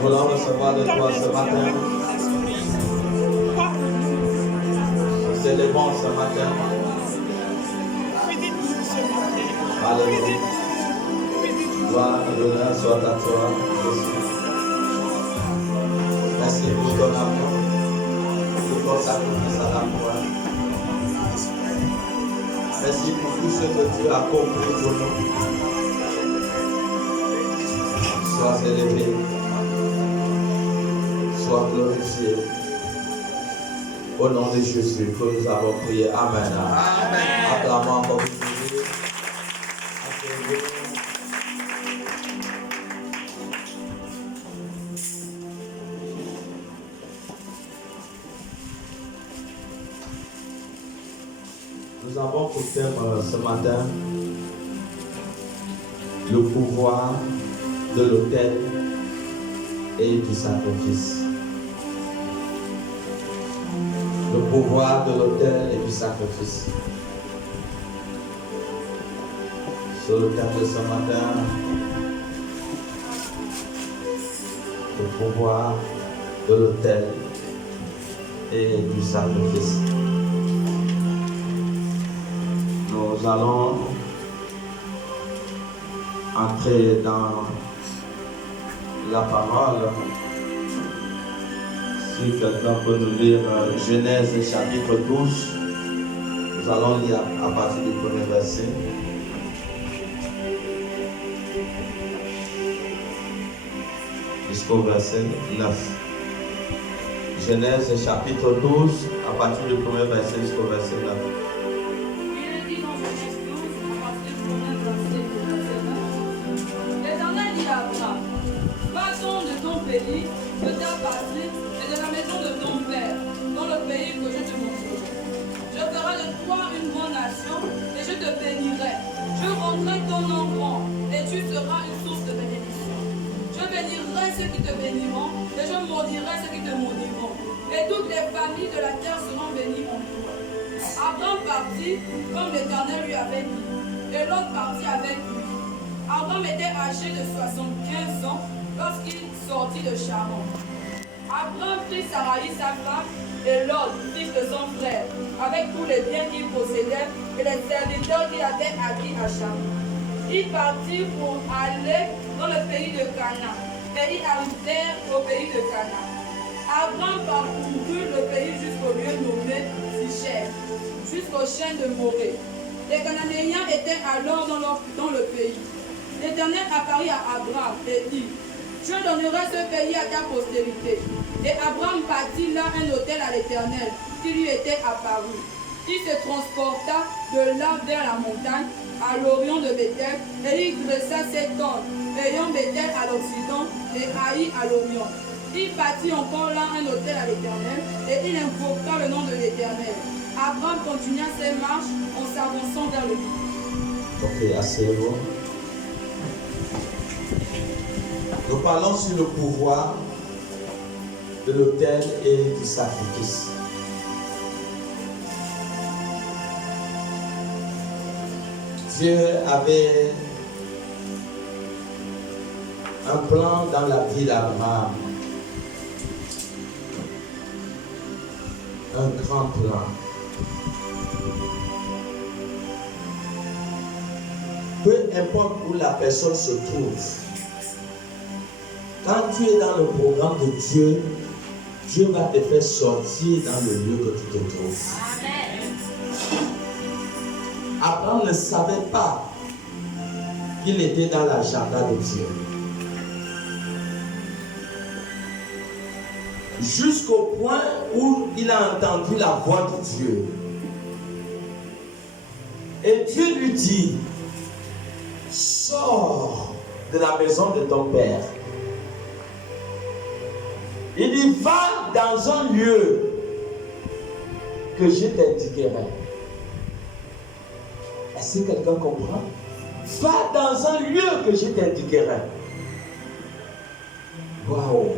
voulons recevoir de toi ce matin. Célébrons ce matin. Alléluia. Gloire et honneur soit à toi, Jésus. Merci pour ton amour, pour ton sacrifice à la croix. Merci pour tout ce que tu as accompli pour nous. Sois élevé, sois glorifié. Au nom de Jésus que nous avons prié. Amen. Amen. Acclamons comme vous pouvez. Nous avons pour thème ce matin le pouvoir de l'autel et du sacrifice. Le pouvoir de l'autel et du sacrifice. Sur le thème de ce matin, le pouvoir de l'autel et du sacrifice. Nous allons entrer dans la parole. Si quelqu'un peut nous lire Genèse chapitre 12, nous allons lire à partir du premier verset. Jusqu'au verset 9. Genèse chapitre 12, à partir du premier verset jusqu'au verset 9. De ta patrie et de la maison de ton père, dans le pays que je te montrerai. Je ferai de toi une grande nation et je te bénirai. Je rendrai ton nom grand et tu seras une source de bénédiction. Je bénirai ceux qui te béniront et je maudirai ceux qui te maudiront. Et toutes les familles de la terre seront bénies en toi. Abraham partit comme l'Éternel lui avait dit, et l'autre partit avec lui. Abraham était âgé de 75 ans lorsqu'il sortit de Charan. Abraham prit Sarai sa femme et Lot, fils de son frère, avec tous les biens qu'il possédait et les serviteurs qu'il avait acquis à Charan. Ils partirent pour aller dans le pays de Canaan et ils arrivèrent au pays de Canaan. Abraham parcourut le pays jusqu'au lieu nommé Sichem, jusqu'au chêne de Morée. Les Cananéens étaient alors dans le pays. L'Éternel apparut à Abraham et dit: je donnerai ce pays à ta postérité. Et Abraham bâtit là un autel à l'Éternel qui lui était apparu. Il se transporta de là vers la montagne, à l'orient de Bethel, et il dressa ses tentes, ayant Bethel à l'occident et Haï à l'orient. Il bâtit encore là un autel à l'Éternel, et il invoqua le nom de l'Éternel. Abraham continua ses marches en s'avançant vers le but. Ok, asseyez-vous. Nous parlons sur le pouvoir de l'autel et du sacrifice. Dieu avait un plan dans la vie d'Abraham. Un grand plan. Peu importe où la personne se trouve, quand tu es dans le programme de Dieu, Dieu va te faire sortir dans le lieu que tu te trouves. Amen. Abraham ne savait pas qu'il était dans l'agenda de Dieu. Jusqu'au point où il a entendu la voix de Dieu. Et Dieu lui dit: sors de la maison de ton père. Il dit: va dans un lieu que je t'indiquerai. Est-ce que quelqu'un comprend? Va dans un lieu que je t'indiquerai. Waouh!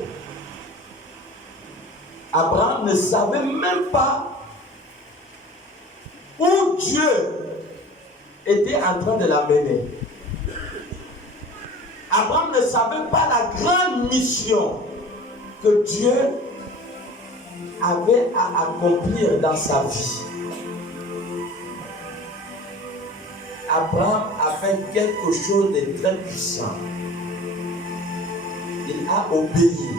Abraham ne savait même pas où Dieu était en train de l'amener. Abraham ne savait pas la grande mission que Dieu avait à accomplir dans sa vie. Abraham a fait quelque chose de très puissant. Il a obéi.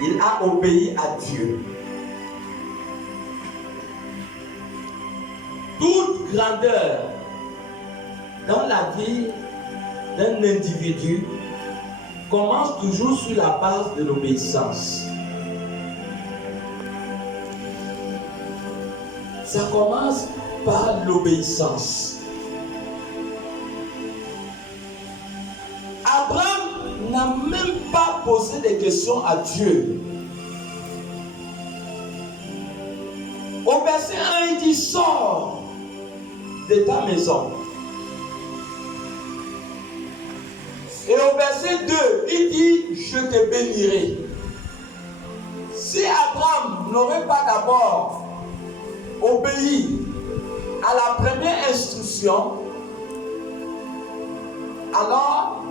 Il a obéi à Dieu. Toute grandeur dans la vie d'un individu commence toujours sur la base de l'obéissance. Ça commence par l'obéissance. Abraham n'a même pas posé des questions à Dieu. Au verset 1, il dit: sors de ta maison. Et au verset 2, il dit: je te bénirai. Si Abraham n'aurait pas d'abord obéi à la première instruction, alors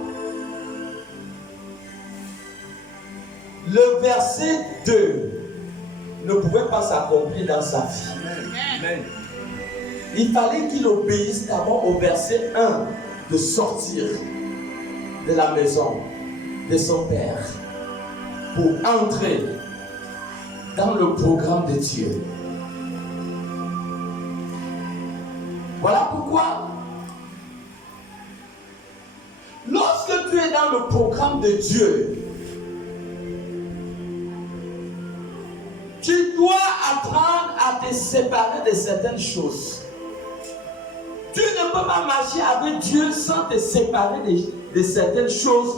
le verset 2 ne pouvait pas s'accomplir dans sa vie. Amen. Il fallait qu'il obéisse d'abord au verset 1 de sortir de la maison de son père pour entrer dans le programme de Dieu. Voilà pourquoi, lorsque tu es dans le programme de Dieu, tu dois apprendre à te séparer de certaines choses. Tu ne peux pas marcher avec Dieu sans te séparer de certaines choses,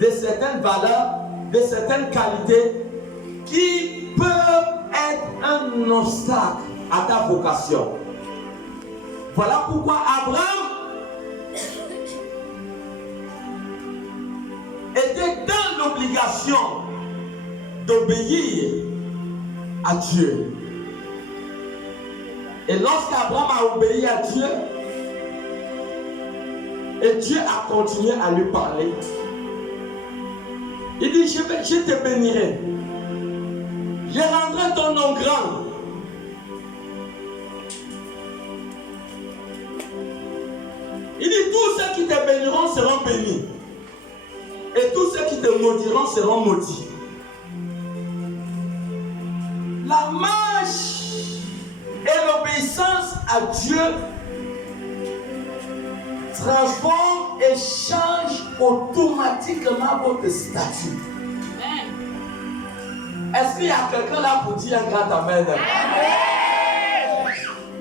de certaines valeurs, de certaines qualités qui peuvent être un obstacle à ta vocation. Voilà pourquoi Abraham était dans l'obligation d'obéir à Dieu. Et lorsqu'Abraham a obéi à Dieu, et Dieu a continué à lui parler, il dit: je te bénirai, je rendrai ton nom grand. Il dit: tous ceux qui te béniront seront bénis, et tous ceux qui te maudiront seront maudits. La marche et l'obéissance à Dieu transforme et change automatiquement votre statut. Est-ce qu'il y a quelqu'un là pour dire un grand amen? Amen.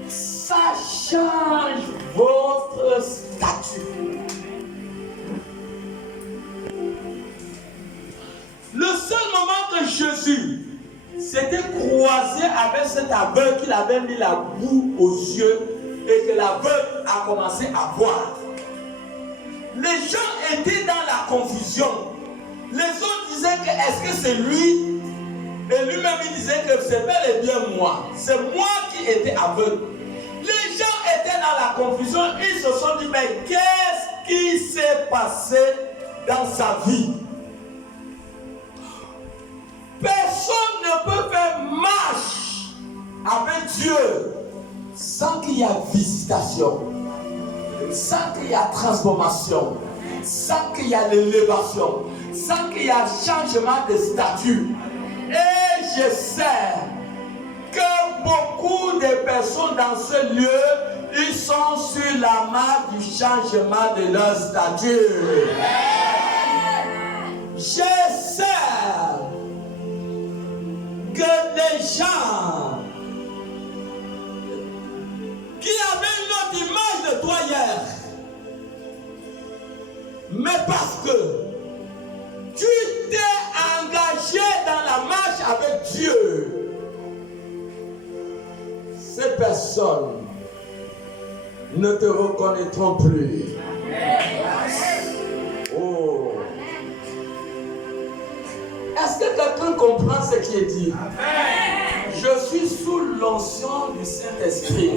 Ça change votre statut. Le seul moment que Jésus s'était croisé avec cet aveugle, qu'il avait mis la boue aux yeux et que l'aveugle a commencé à voir, les gens étaient dans la confusion. Les autres disaient que est-ce que c'est lui? Et lui-même il disait que c'est bel et bien moi. C'est moi qui étais aveugle. Les gens étaient dans la confusion. Ils se sont dit: mais qu'est-ce qui s'est passé dans sa vie? Personne ne peut faire marche avec Dieu sans qu'il y ait visitation, sans qu'il y ait transformation, sans qu'il y ait l'élévation, sans qu'il y ait changement de statut. Et je sais que beaucoup de personnes dans ce lieu, ils sont sur la marque du changement de leur statut. Je sais que les gens qui avaient une autre image de toi hier, mais parce que tu t'es engagé dans la marche avec Dieu, ces personnes ne te reconnaîtront plus. Oh. Est-ce que quelqu'un comprend ce qui est dit? Je suis sous l'onction du Saint-Esprit.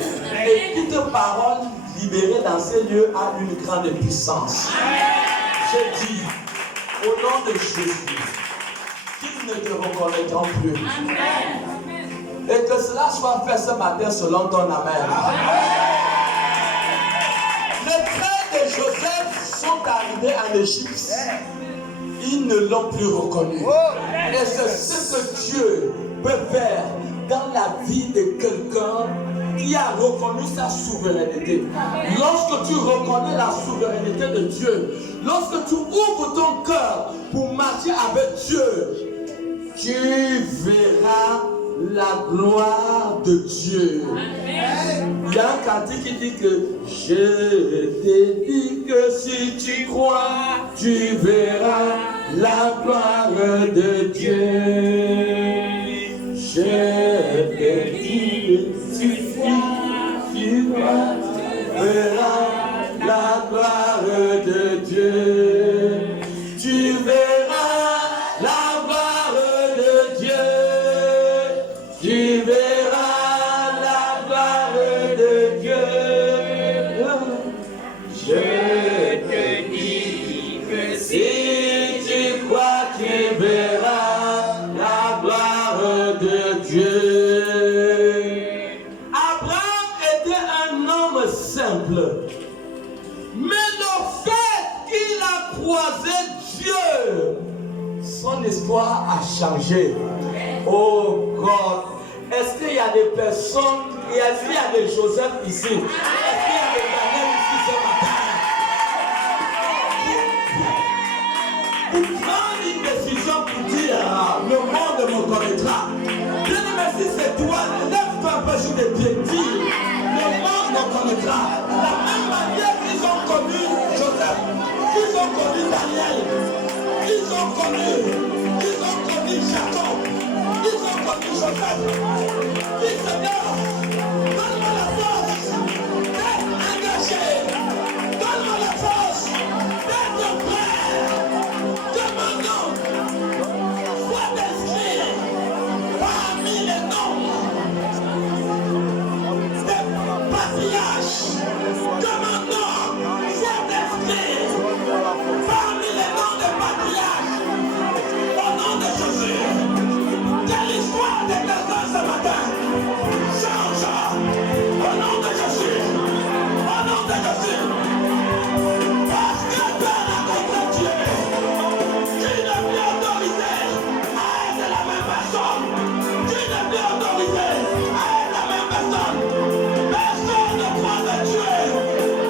Et toute parole libérée dans ces lieux a une grande puissance. Je dis, Au nom de Jésus, qu'ils ne te reconnaîtront plus. Amen. Et que cela soit fait ce matin selon ton amen. Les frères de Joseph sont arrivés en Égypte. Ils ne l'ont plus reconnu. Et c'est ce que Dieu peut faire dans la vie de quelqu'un qui a reconnu sa souveraineté. Lorsque tu reconnais la souveraineté de Dieu, lorsque tu ouvres ton cœur pour marcher avec Dieu, tu verras la gloire de Dieu. Il y a un cantique qui dit que je t'ai dit que si tu crois, tu verras la gloire de Dieu. Je t'ai dit que si tu crois, tu verras la gloire de Dieu. Tu verras la gloire de Dieu. Tu verras la gloire de Dieu. Je te dis que si tu crois, tu verras la gloire de Dieu. Abraham était un homme simple, mais le fait qu'il a croisé Dieu, son histoire a changé. Oh God, est-ce qu'il y a des personnes, est-ce qu'il y a des Joseph ici? Est-ce qu'il y a des Daniel ici ce matin? Pour prendre une décision pour dire, le monde me connaîtra. Bien-aimé, si c'est toi, lève-toi un peu sur tes pieds, dis, le monde me connaîtra. La même manière qu'ils ont connu Joseph, qu'ils ont connu Daniel, ils ont connu Jacob, ils ont connu Joseph. Dis Seigneur, donne-moi la force d'être engagé, donne-moi la force d'être prêt, que mon nom soit inscrit parmi les noms des patriarches, que mon nom soit inscrit parmi les noms des patriarches. Au nom de Jésus, que l'histoire de quelqu'un ce matin change. Au nom de Jésus, au nom de Jésus. Parce que Dieu a contre Dieu, tu n'es plus autorisé à être la même personne. Tu n'es plus autorisé à être la même personne. Personne ne croit de Dieu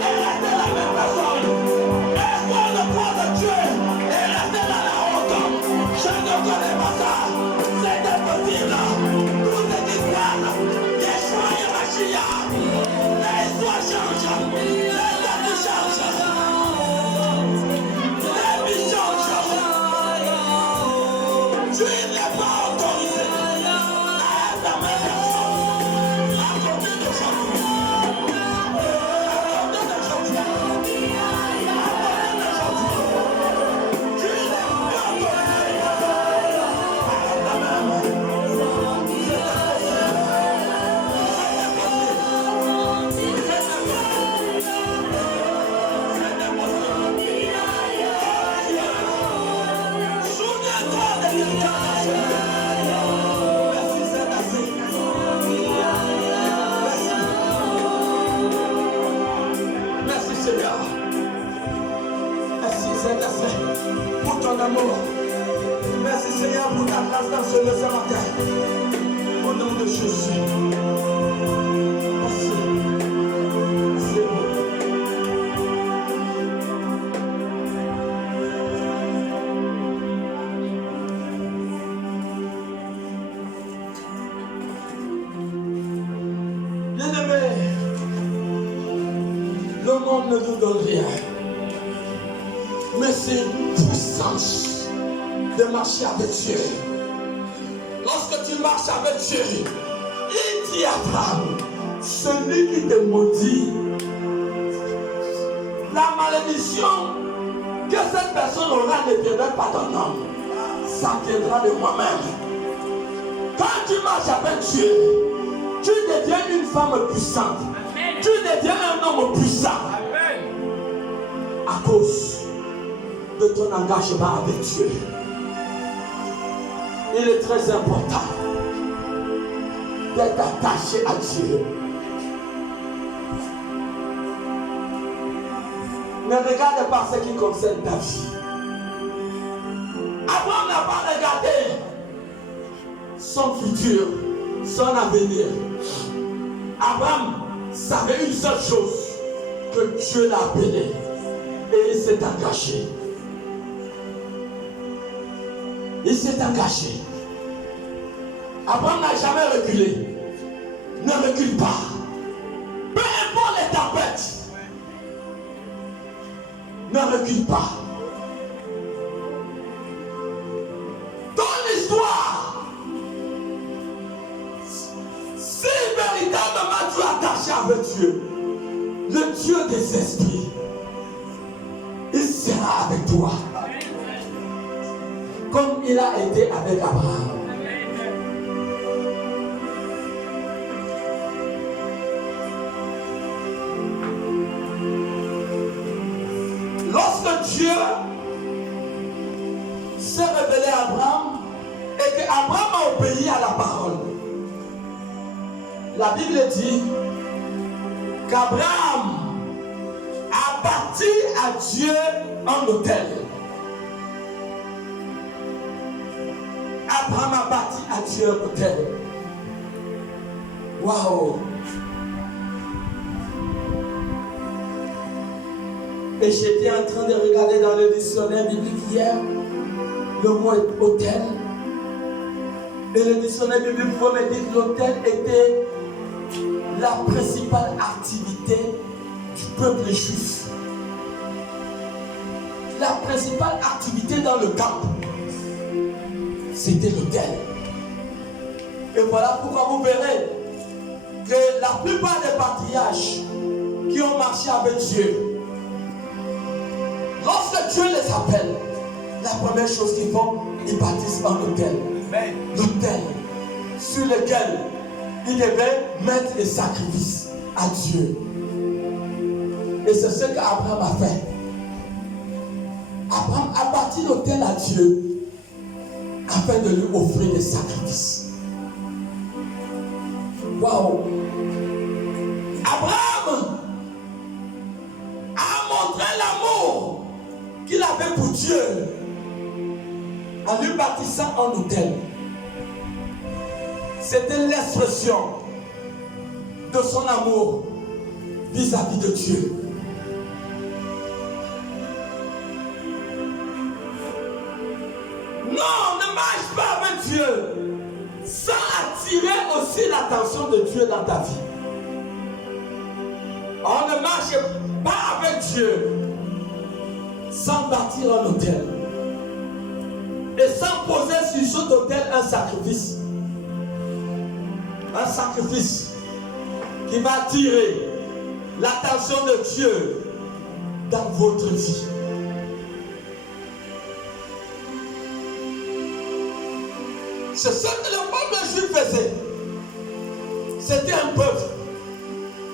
et reste la même personne. Personne ne croit de Dieu et reste dans la honte. Je ne connais pas ça. C'est impossible. Tout ce qui parle, Yeshua et Mashiach. L'histoire change. Les dates changent. Les vies changent. Tu n'es pas autorisé à être la même personne. À côté de Jésus. À côté de Jésus. À côté de Jésus. Tu n'es plus autorisé. Souviens-toi de quelqu'un. Merci, c'est assez. Merci Seigneur. Merci, c'est assez. Pour ton amour. Merci Seigneur pour ta grâce dans ce lieu ce matin. Au nom de Jésus. Merci. C'est bon. Bien-aimé, le monde ne nous donne rien. Mais c'est une puissance de marcher avec Dieu. Lorsque tu marches avec Dieu, il dit à Abraham, celui qui te maudit, la malédiction que cette personne aura ne viendra pas ton nom, ça viendra de moi-même. Quand tu marches avec Dieu, tu deviens une femme puissante. Amen. Tu deviens un homme puissant. Amen. À cause de ton engagement avec Dieu. Il est très important d'être attaché à Dieu. Ne regarde pas ce qui concerne ta vie. Abraham n'a pas regardé son futur, son avenir. Abraham savait une seule chose, que Dieu l'a appelé et il s'est engagé. Il s'est engagé. Abraham n'a jamais reculé. Ne recule pas. Peu importe les tempêtes. Ne recule pas. Dans l'histoire, si véritablement tu es attaché avec Dieu, le Dieu des esprits, il sera avec toi. Comme il a été avec Abraham. Lorsque Dieu s'est révélé à Abraham et qu'Abraham a obéi à la parole, la Bible dit qu'Abraham a bâti à Dieu un autel. Abraham a bâti à Dieu un autel. Waouh! Et j'étais en train de regarder dans le dictionnaire biblique hier le mot autel. Et le dictionnaire biblique pouvait me dire que l'autel était la principale activité du peuple juif. La principale activité dans le camp, c'était l'autel. Et voilà pourquoi vous verrez que la plupart des patriarches qui ont marché avec Dieu, lorsque Dieu les appelle, la première chose qu'ils font, ils bâtissent un autel. L'autel sur lequel ils devaient mettre les sacrifices à Dieu. Et c'est ce qu'Abraham a fait. Abraham a bâti l'autel à Dieu afin de lui offrir des sacrifices. Waouh! Abraham a montré l'amour qu'il avait pour Dieu en lui bâtissant un autel. C'était l'expression de son amour vis-à-vis de Dieu. Non, ne marche pas avec Dieu sans attirer aussi l'attention de Dieu dans ta vie. On ne marche pas avec Dieu sans bâtir un autel et sans poser sur cet autel un sacrifice. Un sacrifice qui va attirer l'attention de Dieu dans votre vie. C'est ce que le peuple juif faisait. C'était un peuple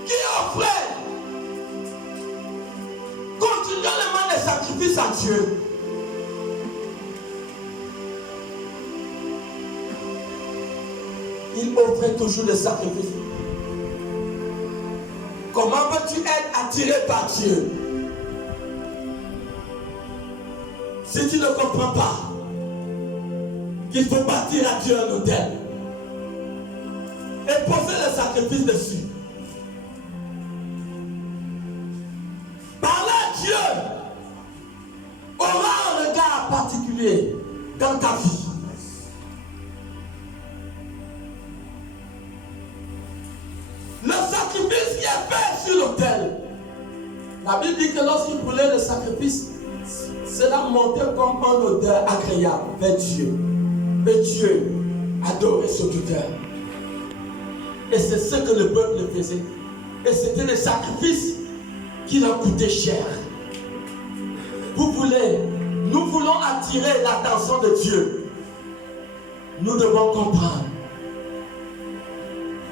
qui offrait continuellement des sacrifices à Dieu. Il offrait toujours des sacrifices. Comment peux-tu être attiré par Dieu si tu ne comprends pas qu'il faut bâtir à Dieu un autel et poser le sacrifice dessus? Parler à Dieu aura un regard particulier dans ta vie. Le sacrifice qui est fait sur l'autel, la Bible dit que lorsqu'il brûlait le sacrifice, cela montait comme un odeur agréable vers Dieu. Et Dieu adorait ce auteur. Et c'est ce que le peuple faisait. Et c'était le sacrifice qui leur coûtait cher. Nous voulons attirer l'attention de Dieu. Nous devons comprendre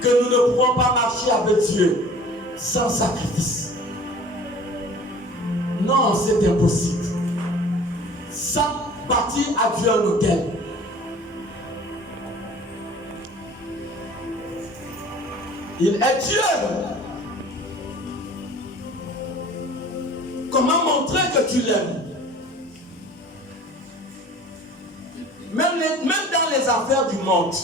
que nous ne pouvons pas marcher avec Dieu sans sacrifice. Non, c'est impossible. sans bâtir à Dieu un autel. Il est Dieu. Comment montrer que tu l'aimes? Même dans les affaires du monde,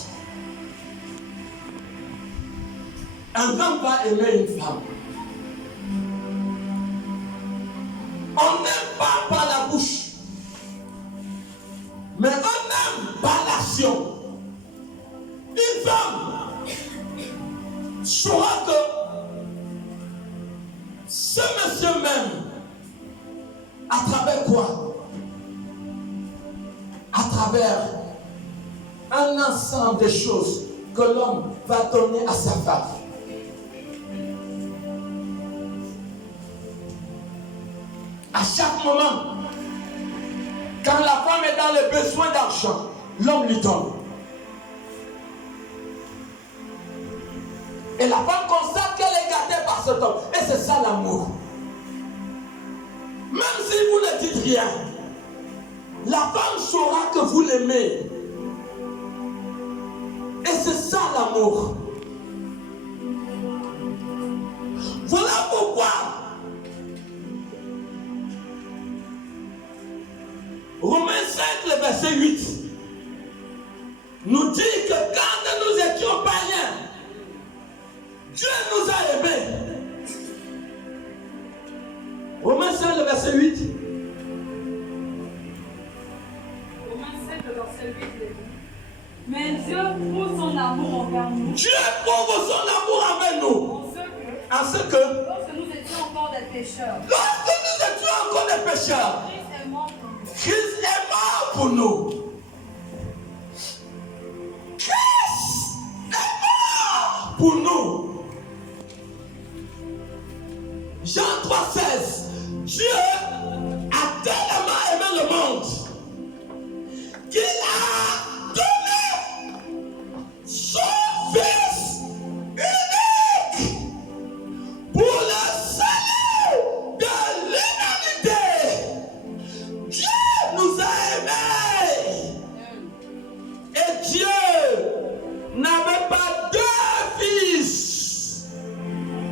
un homme va aimer une femme. On n'aime pas par la bouche, mais on aime par l'action. Une femme saura que ce monsieur m'aime. À travers quoi? À travers un ensemble de choses que l'homme va donner à sa femme. À chaque moment, quand la femme est dans le besoin d'argent, l'homme lui donne. Et la femme constate qu'elle est gâtée par cet homme. Et c'est ça l'amour. Même si vous ne dites rien, la femme saura que vous l'aimez. Et c'est ça l'amour. Voilà pourquoi Romains 5, le verset 8 nous dit que quand nous étions païens, Dieu nous a aimés. Romains 5, le verset 8. Romains 5, le verset 8. Mais Dieu prouve son amour envers nous. Dieu prouve son amour envers nous. En ce que lorsque nous étions encore des pécheurs. Lorsque nous étions encore des pécheurs. Christ est mort pour nous. Christ est mort pour nous. Jean 3,16. Dieu a tellement aimé le monde qu'il a donné son Fils unique pour le salut de l'humanité. Dieu nous a aimés. Et Dieu n'avait pas deux fils.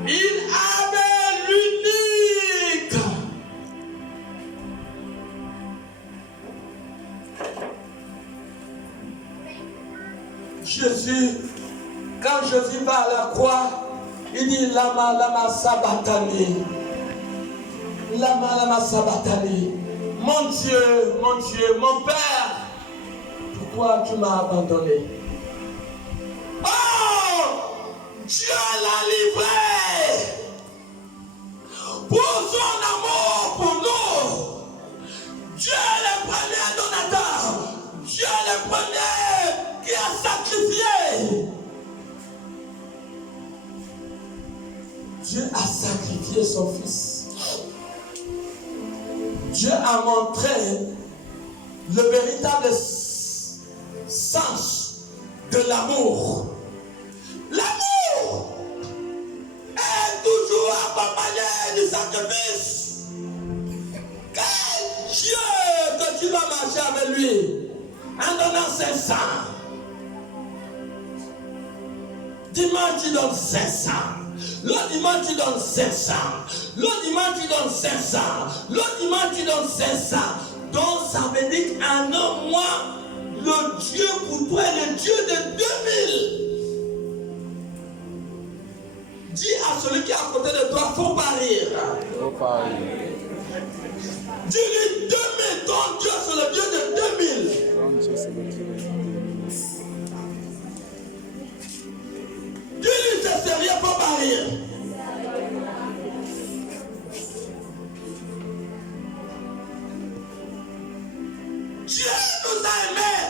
Il avait l'unique. Jésus, quand Jésus va à la croix, il dit Lama lama sabatani. Lama lama sabatani. Mon Dieu, mon Père, pourquoi tu m'as abandonné? Oh, Dieu l'a livré pour son amour pour nous. Dieu est le premier donateur. Dieu est le premier qui a sacrifié. Dieu a sacrifié son Fils. Dieu a montré le véritable sens de l'amour. L'amour est toujours accompagné du sacrifice. Quel Dieu que tu vas marcher avec lui en donnant ses sangs. Dimanche, tu donnes 500. L'autre dimanche, tu donnes 500. L'autre dimanche, tu donnes 500. L'autre dimanche, tu donnes 500. Donc, ça veut dire qu'en un mois, le Dieu pour toi est le Dieu de 2000. Dis à celui qui est à côté de toi, faut pas rire. Faut pas rire. Dis-lui 2000. Ton Dieu, c'est le Dieu de 2000. Ton Dieu, c'est le Dieu de 2000. Dis-lui, c'est sérieux, faut pas rire. Dieu nous a aimés.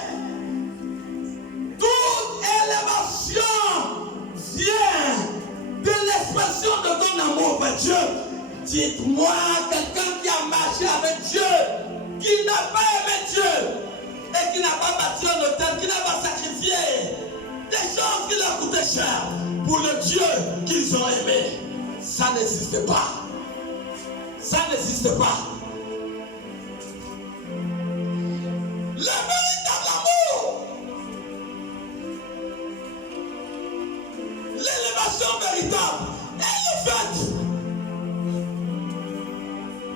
Toute élévation vient de l'expression de ton amour pour Dieu. Dites-moi quelqu'un qui a marché avec Dieu, qui n'a pas aimé Dieu et qui n'a pas bâti un hôtel, qui n'a pas sacrifié des choses qui leur coûtaient cher pour le Dieu qu'ils ont aimé. Ça n'existe pas. Ça n'existe pas. l'adoration véritable est le fait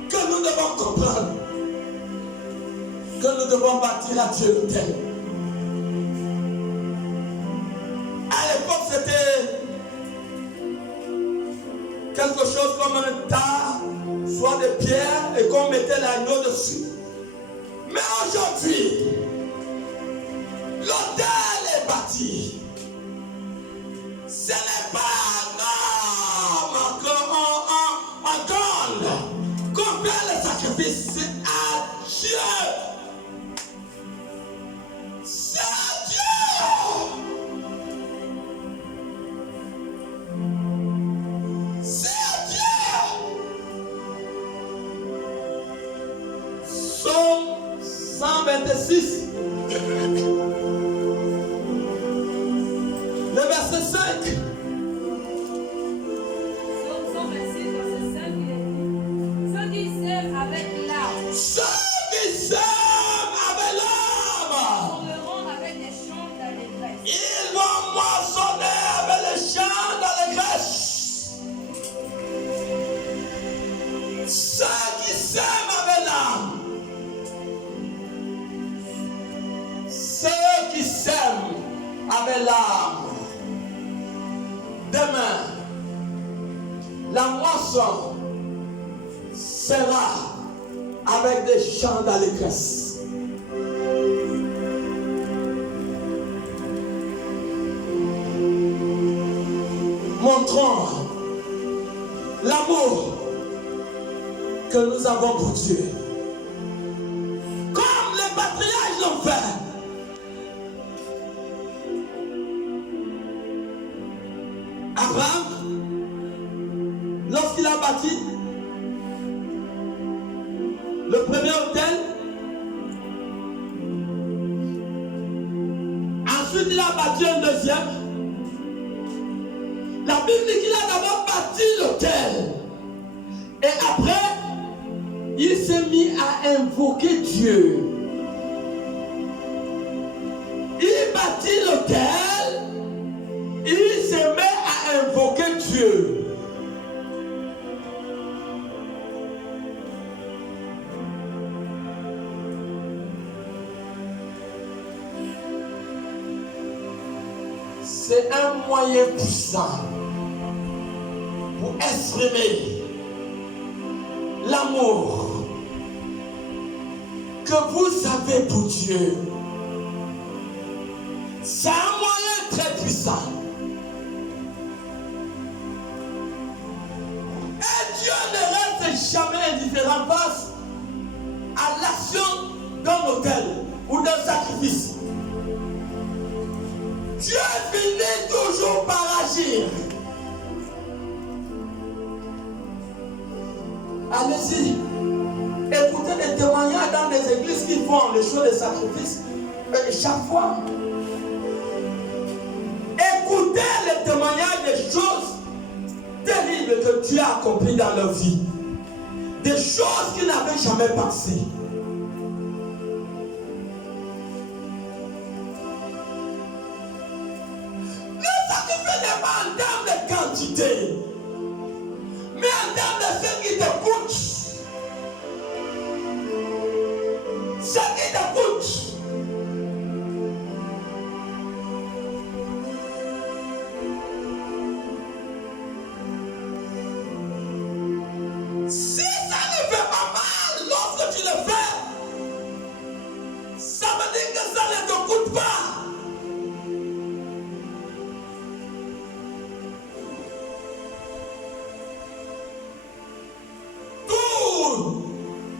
que nous devons comprendre que nous devons bâtir à Dieu l'autel. À l'époque, c'était quelque chose comme un tas, soit de pierre, et qu'on mettait l'agneau dessus. Mais aujourd'hui, l'autel est bâti. Ce n'est pas un gold qu'on fait le sacrifice, c'est à Dieu. C'est à Dieu. C'est à Dieu. Psaume 126. Le verset 5. Psaume 126, verset 5, il est dit, ceux qui s'aiment avec l'âme Ceux qui s'aiment avec l'âme, mourront avec des chants d'allégresse. ils vont moissonner avec les chants d'allégresse. Ceux qui s'aiment avec l'âme, ceux qui s'aiment avec l'âme, demain, la moisson sera avec des chants d'allégresse. Montrons l'amour que nous avons pour Dieu. Comme les patriarches l'ont fait. Abraham, lorsqu'il a bâti le premier autel, ensuite il a bâti un deuxième. La Bible dit qu'il a d'abord bâti l'autel. Et après, il s'est mis à invoquer Dieu. Il bâtit l'autel. Il se met à invoquer Dieu. C'est un moyen puissant pour exprimer l'amour que vous avez pour Dieu. C'est un moyen très puissant. Et Dieu ne reste jamais indifférent face à l'action d'un autel ou d'un sacrifice. Dieu finit toujours par agir. Allez-y, écoutez les témoignages dans les églises qui font les choses de sacrifice. Chaque fois, écoutez les témoignages des choses terribles que Dieu a accomplies dans leur vie. Des choses qu'ils n'avaient jamais pensées. Le sacrifice n'est pas en termes de quantité, mais en termes de ce qui te coûte. Ce qui te coûte. Si ça ne fait pas mal lorsque tu le fais, ça veut dire que ça ne te coûte pas.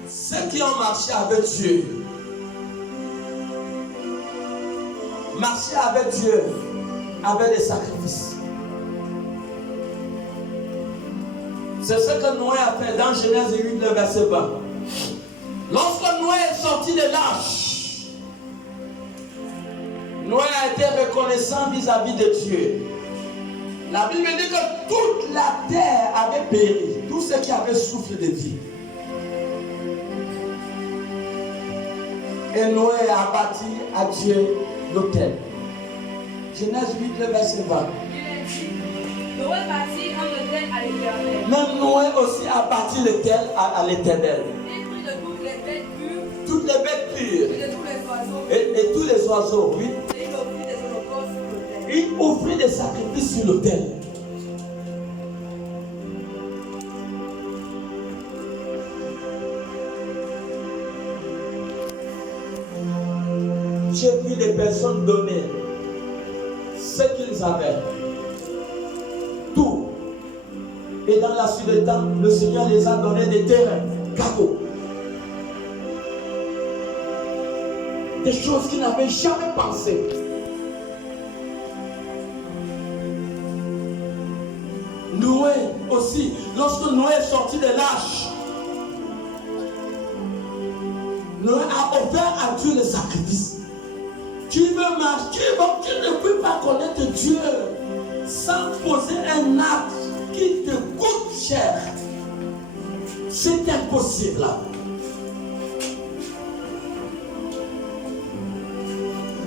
Ceux qui ont marché avec Dieu, marcher avec Dieu, avec les sacrifices. C'est ce que Noé a fait dans Genèse 8, le verset 20. Lorsque Noé est sorti de l'arche, Noé a été reconnaissant vis-à-vis de Dieu. La Bible dit que toute la terre avait péri, tout ce qui avait souffle de vie. Et Noé a bâti à Dieu l'autel. Genèse 8, le verset 20. Il est dit, Noé bâtit un autel à l'Éternel. Même Noé aussi a bâti l'autel à l'Éternel. Il prit de toutes les bêtes pures Toutes les bêtes pures et de tous les oiseaux. et tous les oiseaux, oui. Et il offrit des holocaustes sur l'autel. Il offrit des sacrifices sur l'autel. J'ai vu les personnes donner ce qu'ils avaient. Tout. Et dans la suite du temps, le Seigneur les a donné des terrains, cadeaux. Des choses qu'ils n'avaient jamais pensé. Noé aussi, lorsque Noé est sorti de l'arche, Noé a offert à Dieu le sacrifice. Tu veux marcher, tu ne peux pas connaître Dieu sans poser un acte qui te coûte cher. C'est impossible.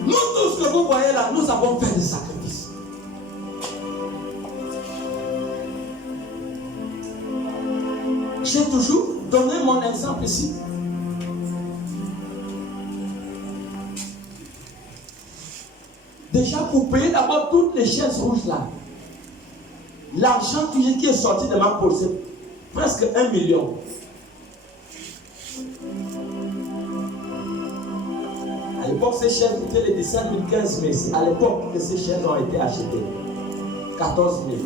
Nous tous que vous voyez là, nous avons fait des sacrifices. J'ai toujours donné mon exemple ici. Déjà pour payer d'abord toutes les chaises rouges là. L'argent qui est sorti de ma poche, c'est presque 1 million. À l'époque, ces chaises coûtaient les 17 000, 15 000. C'est à l'époque que ces chaises ont été achetées. 14 000.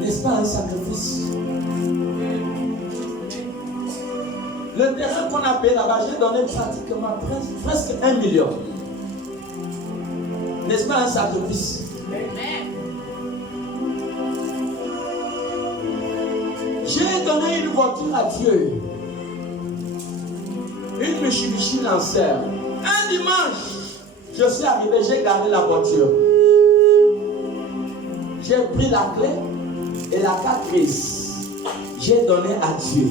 N'est-ce pas un sacrifice? Le terrain qu'on a payé là-bas, j'ai donné pratiquement presque 1 million. N'est-ce pas un sacrifice? J'ai donné une voiture à Dieu. Une Mitsubishi Lancer. Un dimanche, je suis arrivé, j'ai gardé la voiture. J'ai pris la clé et la carte grise. J'ai donné à Dieu.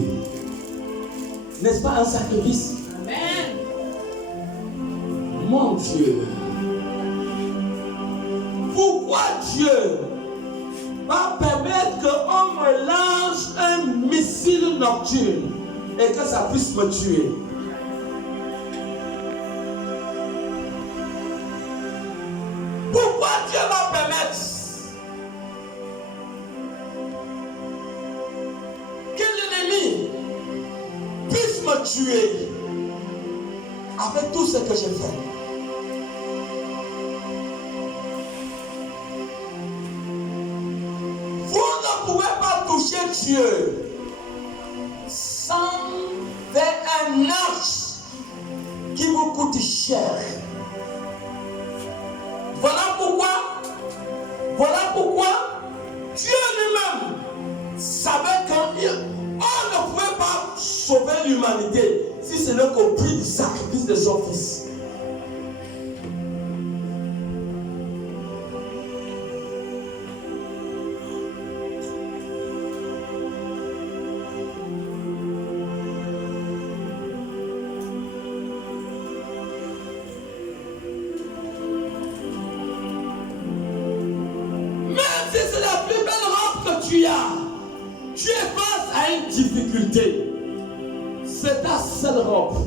N'est-ce pas un sacrifice? Amen. Mon Dieu. Pourquoi Dieu va permettre qu'on me lance un missile nocturne et que ça puisse me tuer? Pourquoi Dieu va permettre que l'ennemi puisse me tuer avec tout ce que j'ai fait? Vous ne pouvez pas toucher Dieu sans faire un acte qui vous coûte cher. Voilà pourquoi Dieu lui-même savait qu'on ne pouvait pas sauver l'humanité si ce n'est qu'au prix du sacrifice de son fils. Tu es face à une difficulté. C'est ta seule robe.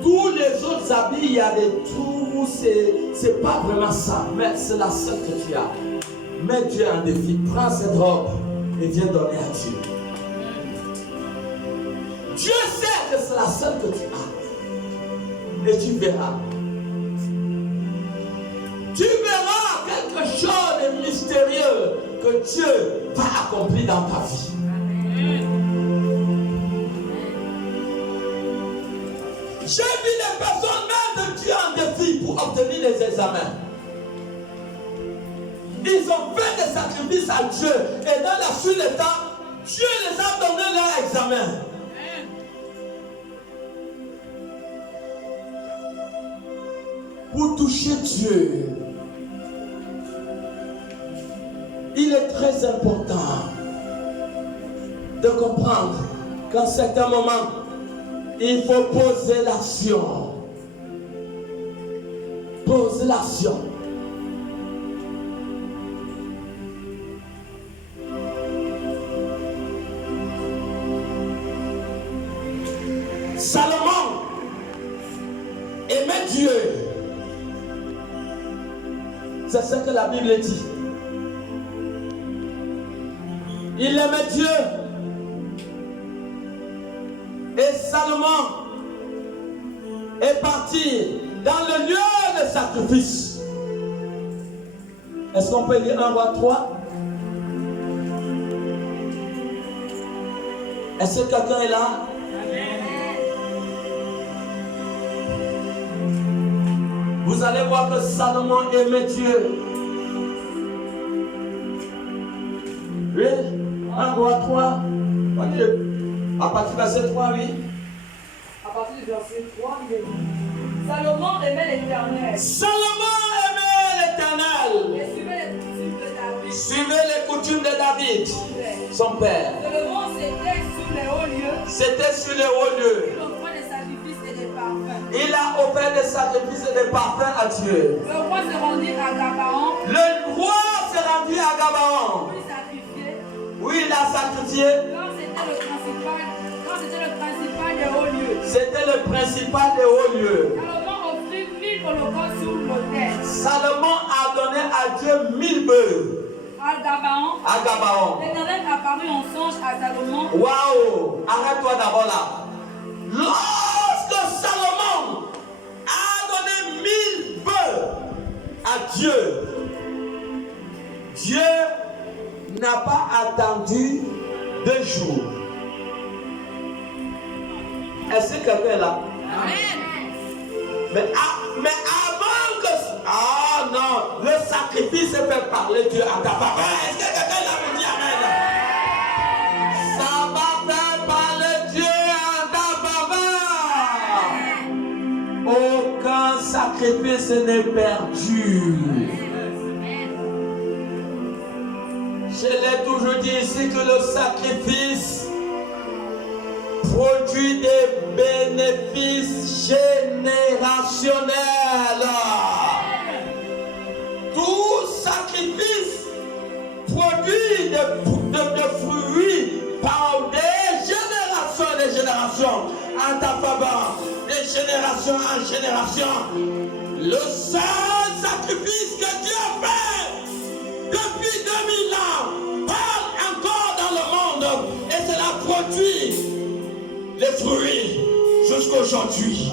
Tous les autres habits, il y a des trous, c'est pas vraiment ça, mais c'est la seule que tu as. Mets Dieu en défi, prends cette robe et viens donner à Dieu. Dieu sait que c'est la seule que tu as. Et tu verras. Tu verras quelque chose de mystérieux que Dieu va accomplir dans ta vie. J'ai vu des personnes mettre Dieu en défi pour obtenir les examens. Ils ont fait des sacrifices à Dieu et dans la suite du temps, Dieu les a donné leur examen. Pour toucher Dieu, il est très important de comprendre qu'à certains moments, il faut poser l'action. Poser l'action. aimait Dieu. C'est ce que la Bible dit. Il aimait Dieu. Et Salomon est parti dans le lieu de sacrifice. Est-ce qu'on peut lire 1 Roi 3? Est-ce que quelqu'un est là? Vous allez voir que Salomon aimait Dieu. Oui, 1 Roi 3. À partir du verset 3, oui. À partir du verset 3, il est dit Salomon aimait l'Éternel. Salomon aimait l'Éternel. Et suivait les coutumes de David. Suivait les coutumes de David, son père. Salomon s'était sur les hauts lieux. C'était sur les hauts lieux. Il offrait des sacrifices et des parfums. Il a offert des sacrifices et des parfums à Dieu. Le roi se rendit à Gabaon. Le roi s'est rendu à Gabaon. Puis sacrifié. Oui, il a sacrifié. Quand c'était le principal des hauts lieux. C'était le principal des hauts lieux. Salomon offrit 1000 holocaustes sur l'autel. Salomon a donné à Dieu 1000 bœufs. À Gabaon. À Gabaon. L'Éternel apparut en songe à Salomon. Waouh! Arrête-toi d'abord là. Lorsque Salomon a donné 1000 bœufs à Dieu, Dieu n'a pas attendu 2 jours. Est-ce que quelqu'un est là? Amen. Mais avant que... Ah non, le sacrifice fait parler Dieu à ta papa. Est-ce que quelqu'un est là pour dire Amen? Ça va faire parler Dieu à ta papa. Aucun sacrifice n'est perdu. Je l'ai toujours dit ici que le sacrifice produit des bénéfices générationnels. Tout sacrifice produit de fruits par des générations à ta faveur, des générations en génération. Le seul sacrifice que Dieu a fait depuis 2000 ans parle encore dans le monde et cela produit les fruits jusqu'aujourd'hui.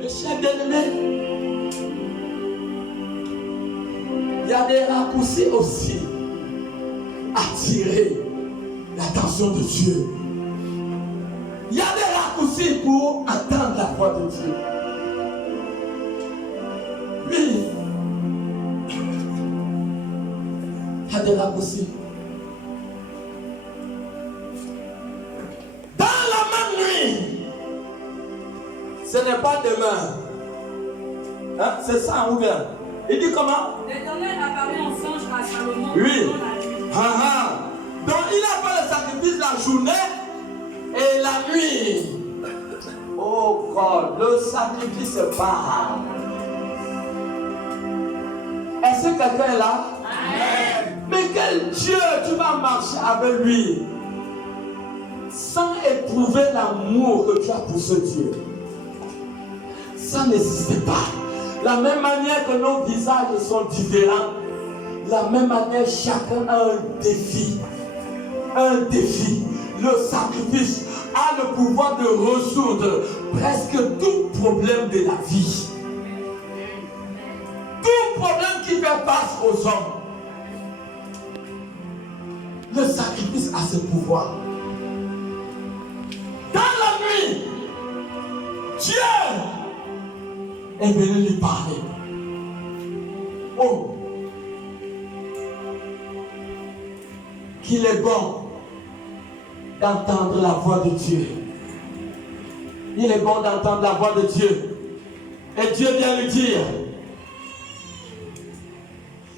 Le chef bien-aimé, il y a des raccourcis aussi à tirer l'attention de Dieu. Il y a des raccourcis pour attendre la voix de Dieu. Oui, il y a des raccourcis. Ce n'est pas demain. Hein? C'est ça ou bien? Il dit comment? L'Éternel apparut en songe à Salomon. Oui. Dans la nuit. Donc il a fait le sacrifice la journée et la nuit. Oh God, le sacrifice parle. Est-ce que quelqu'un est là? Amen. Mais quel Dieu tu vas marcher avec lui sans éprouver l'amour que tu as pour ce Dieu? Ça n'existe pas. La même manière que nos visages sont différents, la même manière chacun a un défi. Un défi. Le sacrifice a le pouvoir de résoudre presque tout problème de la vie. Tout problème qui fait face aux hommes. Le sacrifice a ce pouvoir. Dans la nuit, Dieu est venu lui parler. Oh, qu'il est bon d'entendre la voix de Dieu. Il est bon d'entendre la voix de Dieu. Et Dieu vient lui dire: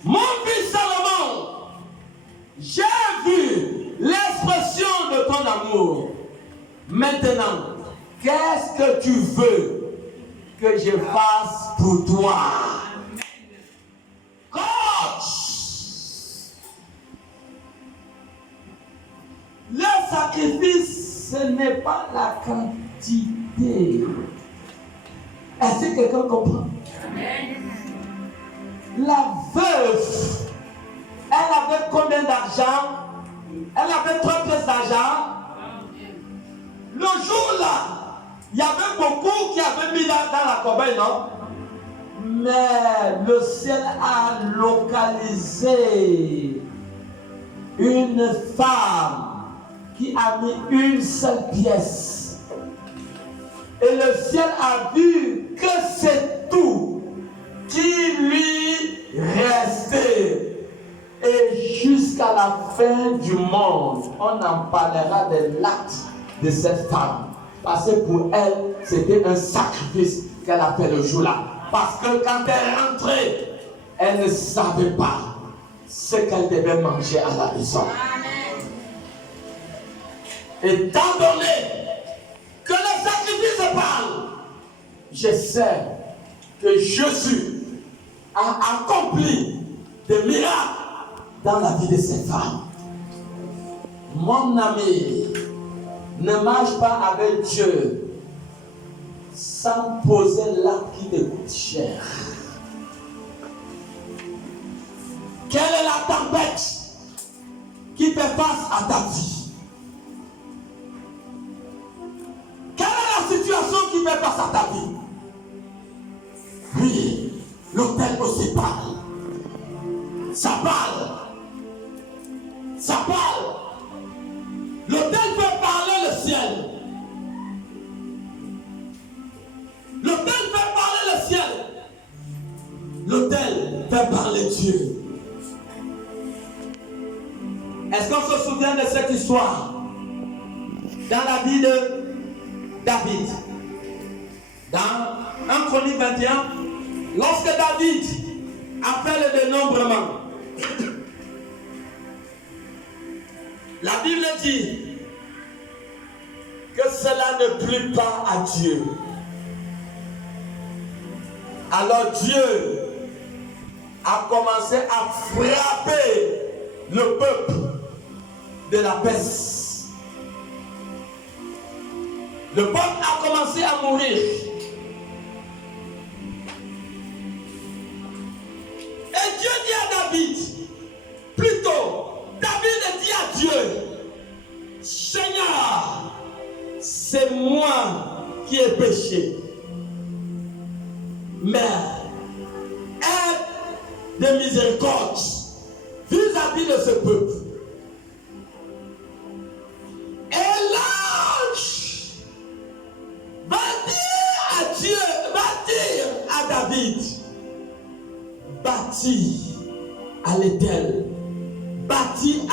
mon fils Salomon, j'ai vu l'expression de ton amour. Maintenant, qu'est-ce que tu veux que je fasse pour toi? Coach! Le sacrifice ce n'est pas la quantité. Est-ce que quelqu'un comprend? Amen. La veuve, elle avait combien d'argent? Elle avait 3 pièces d'argent. Le jour-là, il y avait beaucoup qui avaient mis dans la corbeille, non? Mais le ciel a localisé une femme qui a mis une seule pièce. Et le ciel a vu que c'est tout qui lui restait. Et jusqu'à la fin du monde, on en parlera de l'acte de cette femme. Parce que pour elle, c'était un sacrifice qu'elle a fait le jour-là. Parce que quand elle est rentrée, elle ne savait pas ce qu'elle devait manger à la maison. Étant donné que le sacrifice parle, je sais que Jésus a accompli des miracles dans la vie de cette femme. Mon ami, ne marche pas avec Dieu sans poser l'acte qui te coûte cher. Quelle est la tempête qui fait face à ta vie? Quelle est la situation qui fait face à ta vie? Oui, l'autel aussi parle. Ça parle. Ça parle. L'autel fait parler le ciel. L'autel fait parler le ciel. L'autel fait parler Dieu. Est-ce qu'on se souvient de cette histoire dans la vie de David? Dans 1 Chronique 21, lorsque David a fait le dénombrement, la Bible dit que cela ne plut pas à Dieu. Alors Dieu a commencé à frapper le peuple de la peste. Le peuple a commencé à mourir. Et Dieu dit à David, plutôt, David dit à Dieu, Seigneur, c'est moi qui ai péché. Mais aie de miséricorde vis-à-vis de ce peuple. Et l'ange va dire à Dieu, va dire à David, bâtis à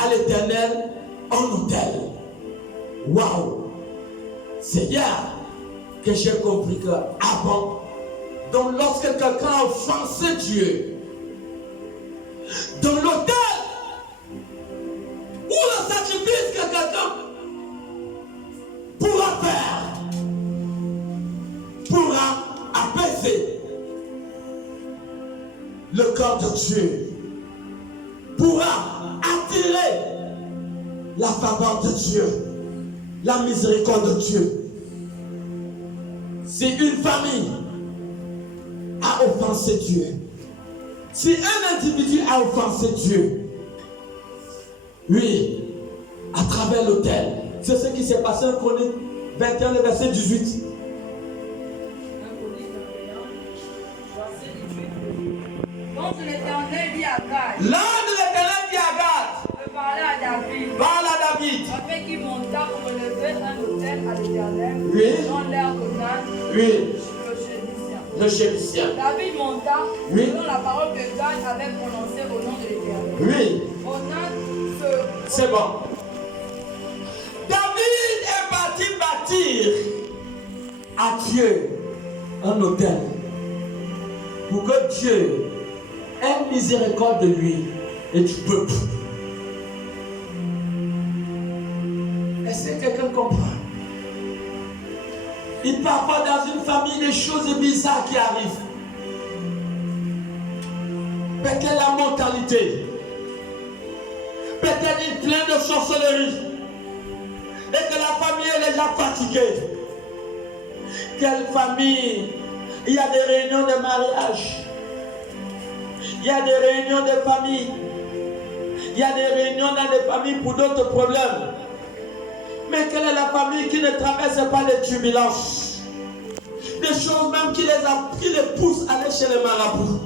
l'Éternel un autel. Waouh! C'est hier que j'ai compris que avant, donc lorsque quelqu'un a offensé Dieu, dans l'autel ou le sacrifice que quelqu'un pourra faire, pourra apaiser le corps de Dieu, pourra attirer la faveur de Dieu, la miséricorde de Dieu. Si une famille a offensé Dieu, si un individu a offensé Dieu, oui, à travers l'autel, c'est ce qui s'est passé en Chronique 21, le verset 18. Donc l'Éternel dit à Gad, L'ange de l'Éternel dit à Gad, parler à David, parle à David, afin qu'il monta pour élever un autel à l'Éternel, oui, dans l'air d'Onan, oui, le Jébusien. le Jébusien. David monta, oui, selon la parole que Gad avait prononcée au nom de l'Éternel. Oui, Onan c'est bon. David est parti bâtir à Dieu un autel pour que Dieu ait miséricorde de lui et du peuple. Est-ce que quelqu'un comprend? Il peut y avoir dans une famille des choses bizarres qui arrivent. Peut-être la mortalité. Peut-être une pleine de sorcellerie. et que la famille est déjà fatiguée. Quelle famille? Il y a des réunions de mariage. Il y a des réunions de famille. Il y a des réunions dans des familles pour d'autres problèmes. Mais quelle est la famille qui ne traverse pas les turbulences? Des choses même qui les poussent à aller chez les marabouts.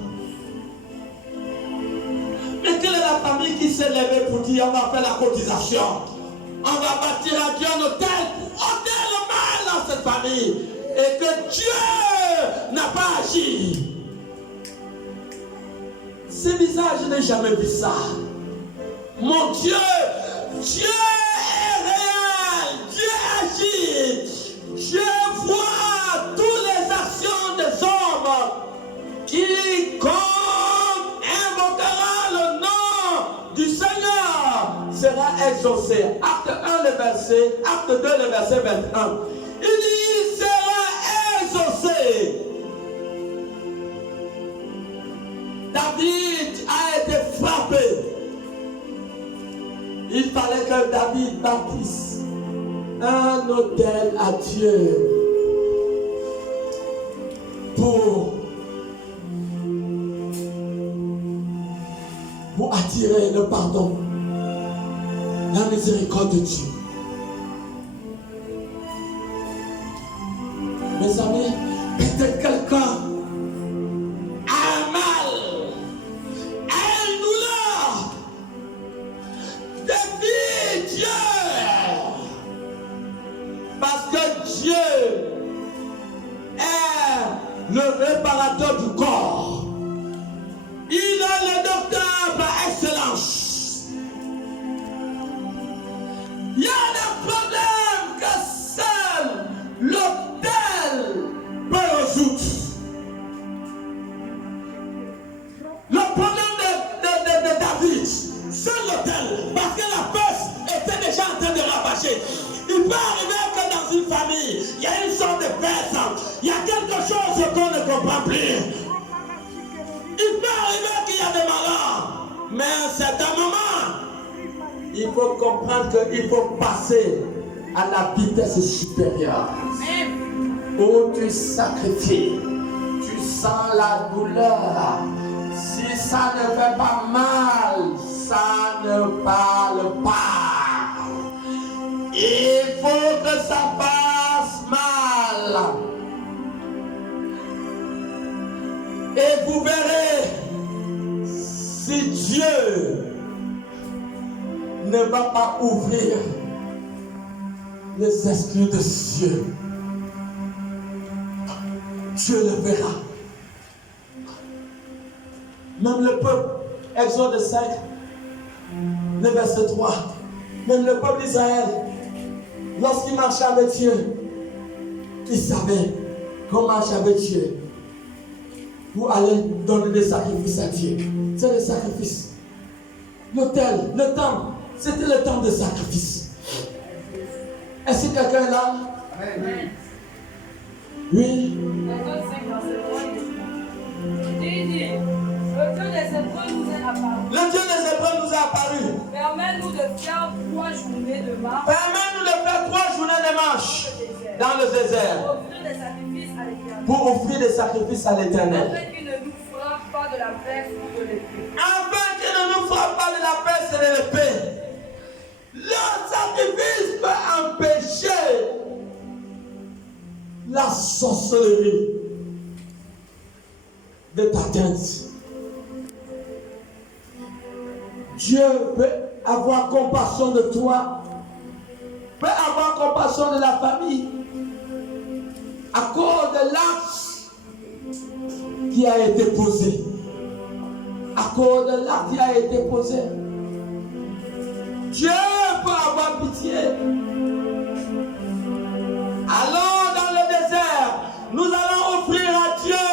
Mais quelle est la famille qui s'est levée pour dire on va faire la cotisation? On va bâtir à Dieu un hôtel pour ôter le mal dans cette famille. Et que Dieu n'a pas agi. C'est bizarre, je n'ai jamais vu ça. Mon Dieu, Dieu est réel, Dieu agit, Dieu voit toutes les actions des hommes. Quiconque invoquera le nom du Seigneur sera exaucé. Acte 1, le verset, acte 2, le verset 21. Il dit, il sera exaucé. David a été frappé. Il fallait que David bâtisse un autel à Dieu pour attirer le pardon, la miséricorde de Dieu. Mes amis, peut-être quelqu'un a un mal, a une douleur. Défie Dieu. Parce que Dieu est le réparateur du corps. Il est le docteur par excellence. Il y a des problèmes que seul l'autel peut résoudre. Le problème de David, c'est l'autel. Parce que la peste était déjà en train de ravager. Il peut arriver que dans une famille, il y a une sorte de peste. Il y a quelque chose qu'on ne comprend plus. Il peut arriver qu'il y a des malheurs. Mais à un certain moment, il faut comprendre qu'il faut passer à la vitesse supérieure. Où tu sacrifies, tu sens la douleur. Si ça ne fait pas mal, ça ne parle pas. Il faut que ça fasse mal. Et vous verrez si Dieu ne va pas ouvrir les esprits de cieux. Dieu le verra. Même le peuple, Exode 5, le verset 3, même le peuple d'Israël, lorsqu'il marchait avec Dieu, il savait qu'on marche avec Dieu pour aller donner des sacrifices à Dieu. C'est le sacrifice. L'autel, le temps, c'était le temps de sacrifice. Est-ce que quelqu'un est là? Amen. Oui. Exode 5, verset 3, il dit, le Dieu des Hébreux nous est apparu. Le Dieu des Hébreux nous est apparu. Permets-nous de faire 3 journées de marche. Permets-nous de faire 3 journées de marche dans le désert Pour offrir des sacrifices à l'Éternel. pour offrir des sacrifices à l'Éternel. Afin qu'il ne nous frappe pas de la peste ou de l'épée. Afin qu'il ne nous frappe pas de la peste et de l'épée. Le sacrifice peut empêcher la sorcellerie de t'atteindre. Dieu peut avoir compassion de toi, peut avoir compassion de la famille à cause de l'acte qui a été posé. À cause de l'acte qui a été posé. Dieu peut avoir pitié. Allons dans le désert, nous allons offrir à Dieu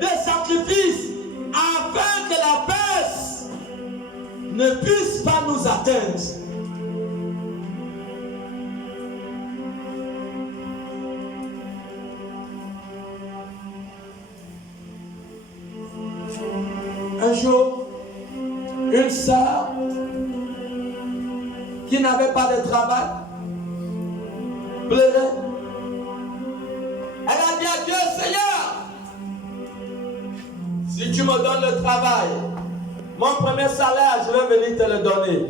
des sacrifices afin que la peste ne puisse pas nous atteindre. Un jour, une sœur qui n'avait pas de travail pleurait. Elle a dit à Dieu, Seigneur, si tu me donnes le travail, mon premier salaire, je vais venir te le donner.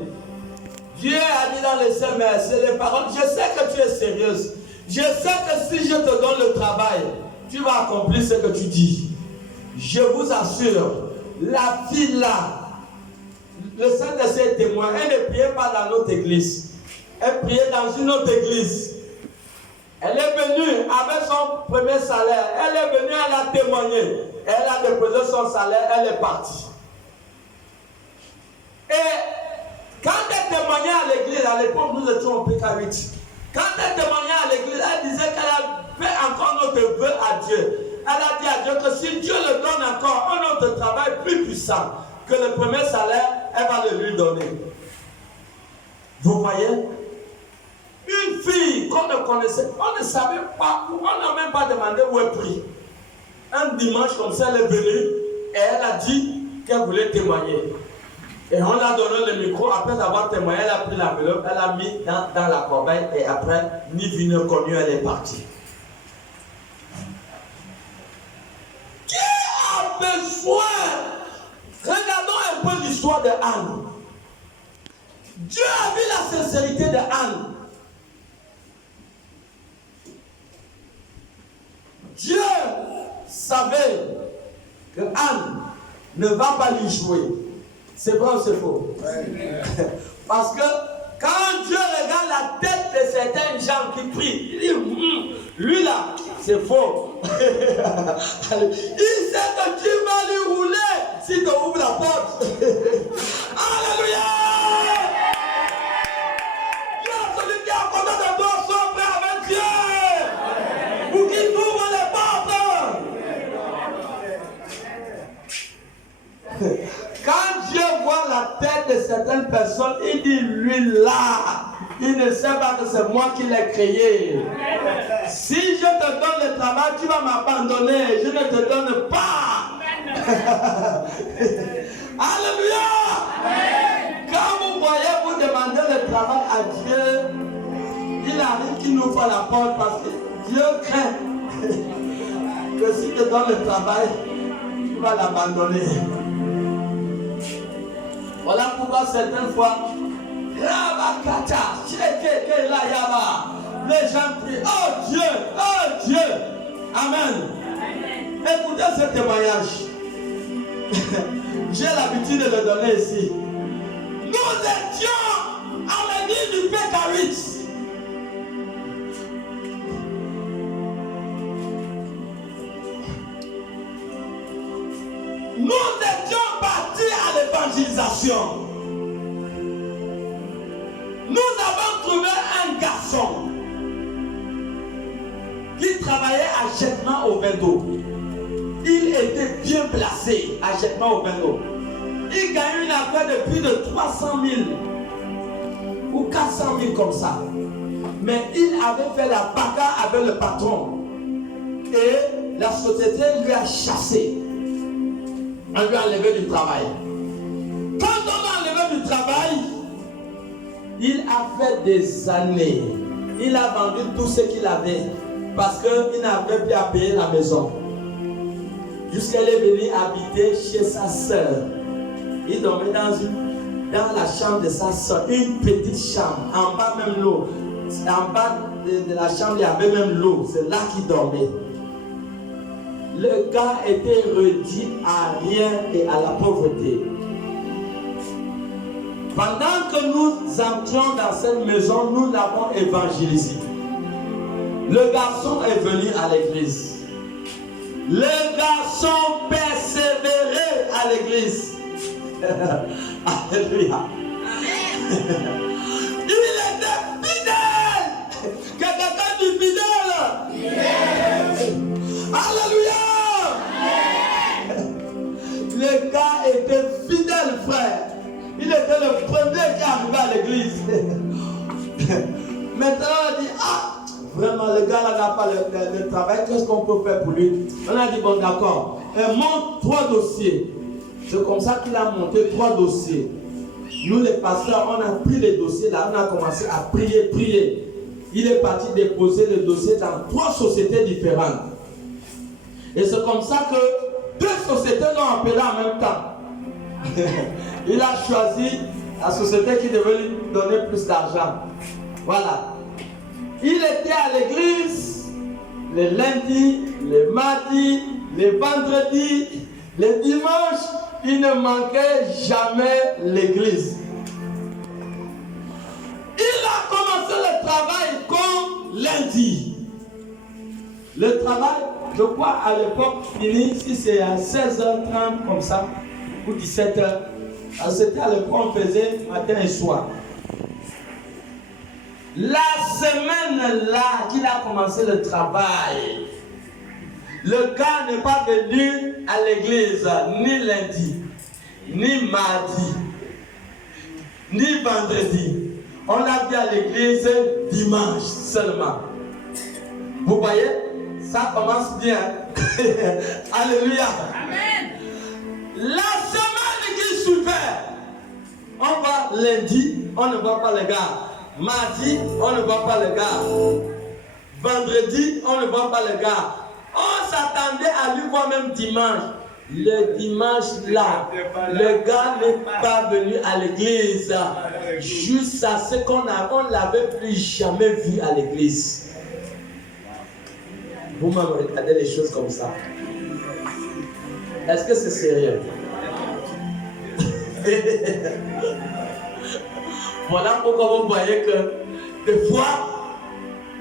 Dieu a dit dans les SMS, c'est les paroles. Je sais que tu es sérieuse. Je sais que si je te donne le travail, tu vas accomplir ce que tu dis. Je vous assure, la fille là, le Saint-Esprit est témoin. Elle ne priait pas dans notre église. Elle priait dans une autre église. Elle est venue avec son premier salaire. Elle est venue, elle a témoigné. Elle a déposé son salaire, elle est partie. Et quand elle témoignait à l'église, à l'époque nous étions au PK8. Quand elle témoignait à l'église, elle disait qu'elle a fait encore notre vœu à Dieu. Elle a dit à Dieu que si Dieu le donne encore un autre travail plus puissant que le premier salaire, elle va le lui donner. Vous voyez? Une fille qu'on ne connaissait, on ne savait pas, on n'a même pas demandé où elle prie. Un dimanche comme ça, elle est venue et elle a dit qu'elle voulait témoigner. Et on l'a donné le micro, après avoir témoigné, elle a pris l'enveloppe, elle a mis dans la corbeille et après, ni vu ni connu, elle est partie. Qui a besoin? Regardons un peu l'histoire de Anne. Dieu a vu la sincérité de Anne. Dieu savait que Anne ne va pas lui jouer. C'est vrai ou c'est faux? Ouais. Parce que quand Dieu regarde la tête de certains gens qui prient, il dit, lui là, c'est faux. Il sait que tu vas lui rouler si tu ouvres la porte. Alléluia! Dieu, celui qui a côté de toi, soit prêt avec Dieu. Pour qu'il t'ouvre les portes. Quand Dieu voit la tête de certaines personnes, il dit, lui là, il ne sait pas que c'est moi qui l'ai créé. Si je te donne le travail, tu vas m'abandonner. Je ne te donne pas. Alléluia. Quand vous voyez, vous demandez le travail à Dieu, il arrive qu'il nous voit la porte parce que Dieu craint que si tu te donnes le travail, tu vas l'abandonner. Voilà pourquoi certaines fois, les gens prient, oh Dieu, Amen. Écoutez ce témoignage. J'ai l'habitude de le donner ici. Nous étions à l'église du PK8. Nous étions partis à l'évangélisation. Nous avons trouvé un garçon qui travaillait à Jettement au Vendo. Il était bien placé à Jettement au Vendo. Il gagnait une affaire de plus de 300 000 ou 400 000 comme ça. Mais il avait fait la bagarre avec le patron. Et la société lui a chassé. On lui a enlevé du travail. Quand on l'a enlevé du travail, il a fait des années. Il a vendu tout ce qu'il avait parce qu'il n'avait plus à payer la maison. Jusqu'à elle est venue habiter chez sa soeur. Il dormait dans la chambre de sa soeur, une petite chambre, en bas même l'eau. En bas de la chambre, il y avait même l'eau. C'est là qu'il dormait. Le gars était réduit à rien et à la pauvreté. Pendant que nous entrions dans cette maison, nous l'avons évangélisé. Le garçon est venu à l'église. Le garçon persévérait à l'église. Alléluia. Il était fidèle. Quelqu'un dit fidèle. Yes. Alléluia. Le gars était fidèle, frère. Il était le premier qui arrivait à l'église. Maintenant, on dit, vraiment, le gars là n'a pas le travail, qu'est-ce qu'on peut faire pour lui? On a dit, bon, d'accord, monte 3 dossiers. C'est comme ça qu'il a monté 3 dossiers. Nous, les pasteurs, on a pris les dossiers là, on a commencé à prier. il est parti déposer le dossier dans 3 sociétés différentes. Et c'est comme ça que 2 sociétés l'ont appelé en même temps. Il a choisi la société qui devait lui donner plus d'argent. Voilà. Il était à l'église les lundis, les mardis, les vendredis, les dimanches. Il ne manquait jamais l'église. Il a commencé le travail comme lundi. Le travail, je crois, à l'époque fini, si c'est à 16h30 comme ça, ou 17h. C'était à l'époque, on faisait matin et soir. La semaine là qu'il a commencé le travail, le gars n'est pas venu à l'église ni lundi, ni mardi, ni vendredi. On l'a vu à l'église dimanche seulement. Vous voyez, ça commence bien. Alléluia. Amen. La semaine qui suivait, on va lundi, on ne voit pas le gars. Mardi, on ne voit pas le gars. Vendredi, on ne voit pas le gars. On s'attendait à lui voir même dimanche. Le dimanche là, le gars n'est pas venu à l'église. Jusqu'à ce qu'on ne l'avait plus jamais vu à l'église. Vous m'avez regardé les choses comme ça. Est-ce que c'est sérieux? Voilà pourquoi vous voyez que des fois,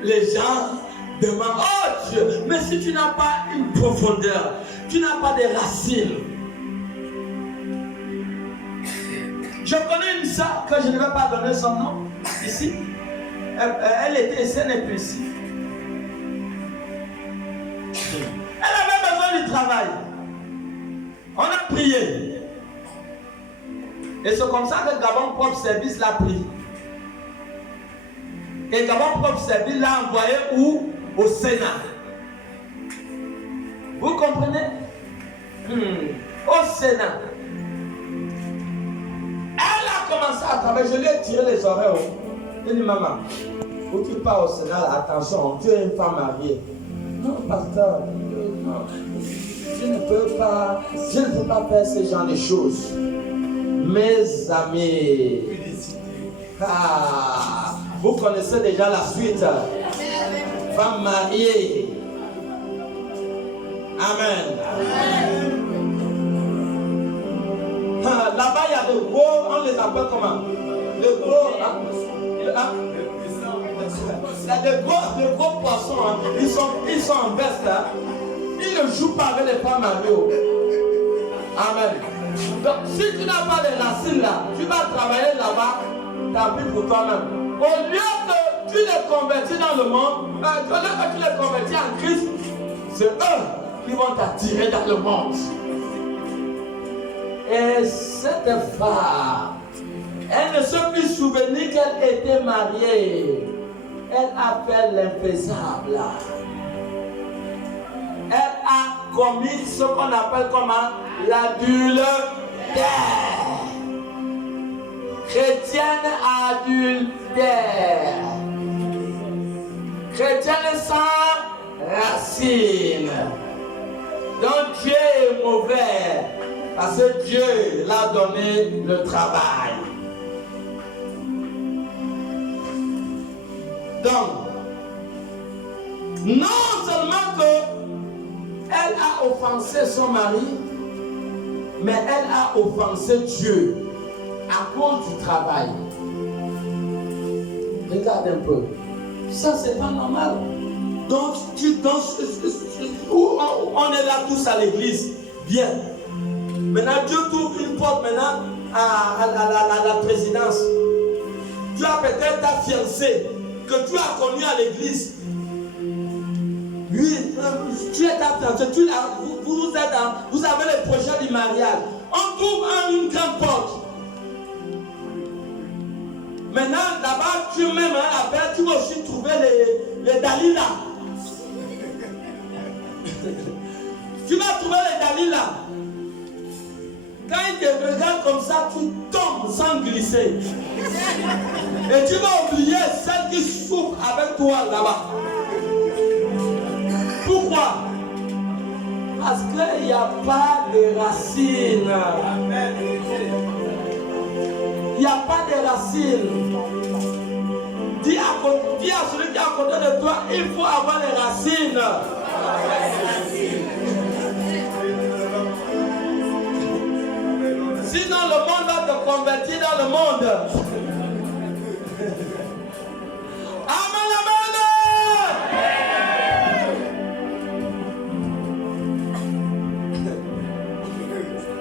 les gens demandent, oh Dieu, mais si tu n'as pas une profondeur, tu n'as pas des racines. Je connais une sœur que je ne vais pas donner son nom ici. Elle était saine et impulsive. Elle avait besoin du travail. On a prié. Et c'est comme ça que Gabon Propre Service l'a pris. Et Gabon Propre Service l'a envoyé où? Au Sénat. Vous comprenez? Au Sénat. Elle a commencé à travailler. Je lui ai tiré les oreilles. Elle dit, maman, où tu pars au Sénat, attention, tu es une femme mariée. Non, pasteur, non, je ne peux pas faire ce genre de choses. Mes amis, vous connaissez déjà la suite. Femme mariée. Amen. Là-bas, il y a de gros, on les appelle comment? De gros, il y a de gros poissons. Ils sont en veste. Ils ne jouent pas avec les femmes mariées. Amen. Donc, si tu n'as pas les racines là, tu vas travailler là-bas, tant pis pour toi-même. Au lieu que tu les convertis dans le monde, au lieu que tu les convertis en Christ, c'est eux qui vont t'attirer dans le monde. Et cette femme, elle ne se plus souvenir qu'elle était mariée. Elle a fait l'infaisable. Elle a commis ce qu'on appelle comment? L'adultère. Chrétienne adultère. Chrétienne sans racine. Donc Dieu est mauvais parce que Dieu l'a donné le travail. Donc, non seulement que elle a offensé son mari, mais elle a offensé Dieu à cause du travail. Regarde un peu. Ça, c'est pas normal. Donc, on est là tous à l'église. Bien. Maintenant, Dieu t'ouvre une porte maintenant à la présidence. Tu as peut-être ta fiancée que tu as connue à l'église. Oui, tu es ta fiancée, vous avez le projet du mariage. On trouve une grande porte. Maintenant, là-bas, tu mets la paix, tu vas aussi trouver les Dalila. Tu vas trouver les Dalila. Quand il te regarde comme ça, tu tombes sans glisser. Et tu vas oublier celle qui souffre avec toi là-bas. Pourquoi? Parce qu'il n'y a pas de racines. Il n'y a pas de racines. Dis à celui qui est à côté de toi, il faut avoir les racines. Sinon le monde va te convertir dans le monde. Amen, amen.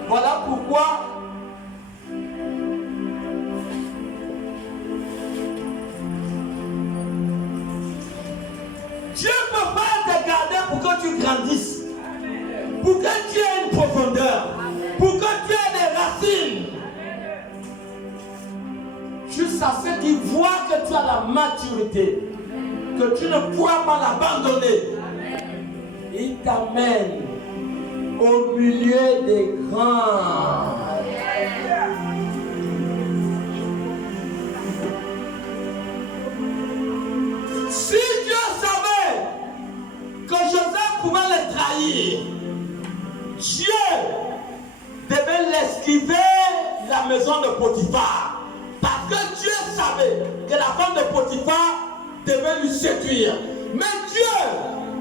Voilà pourquoi Dieu ne peut pas te garder pour que tu grandisses, pour que tu aies une profondeur, pour que tu aies des racines. Juste à ce qu'il voit que tu as la maturité, que tu ne pourras pas l'abandonner. Il t'amène au milieu des grands. Si Dieu savait que Joseph pouvait le trahir, Dieu devait l'esquiver la maison de Potiphar. Parce que Dieu savait que la femme de Potiphar devait lui séduire. Mais Dieu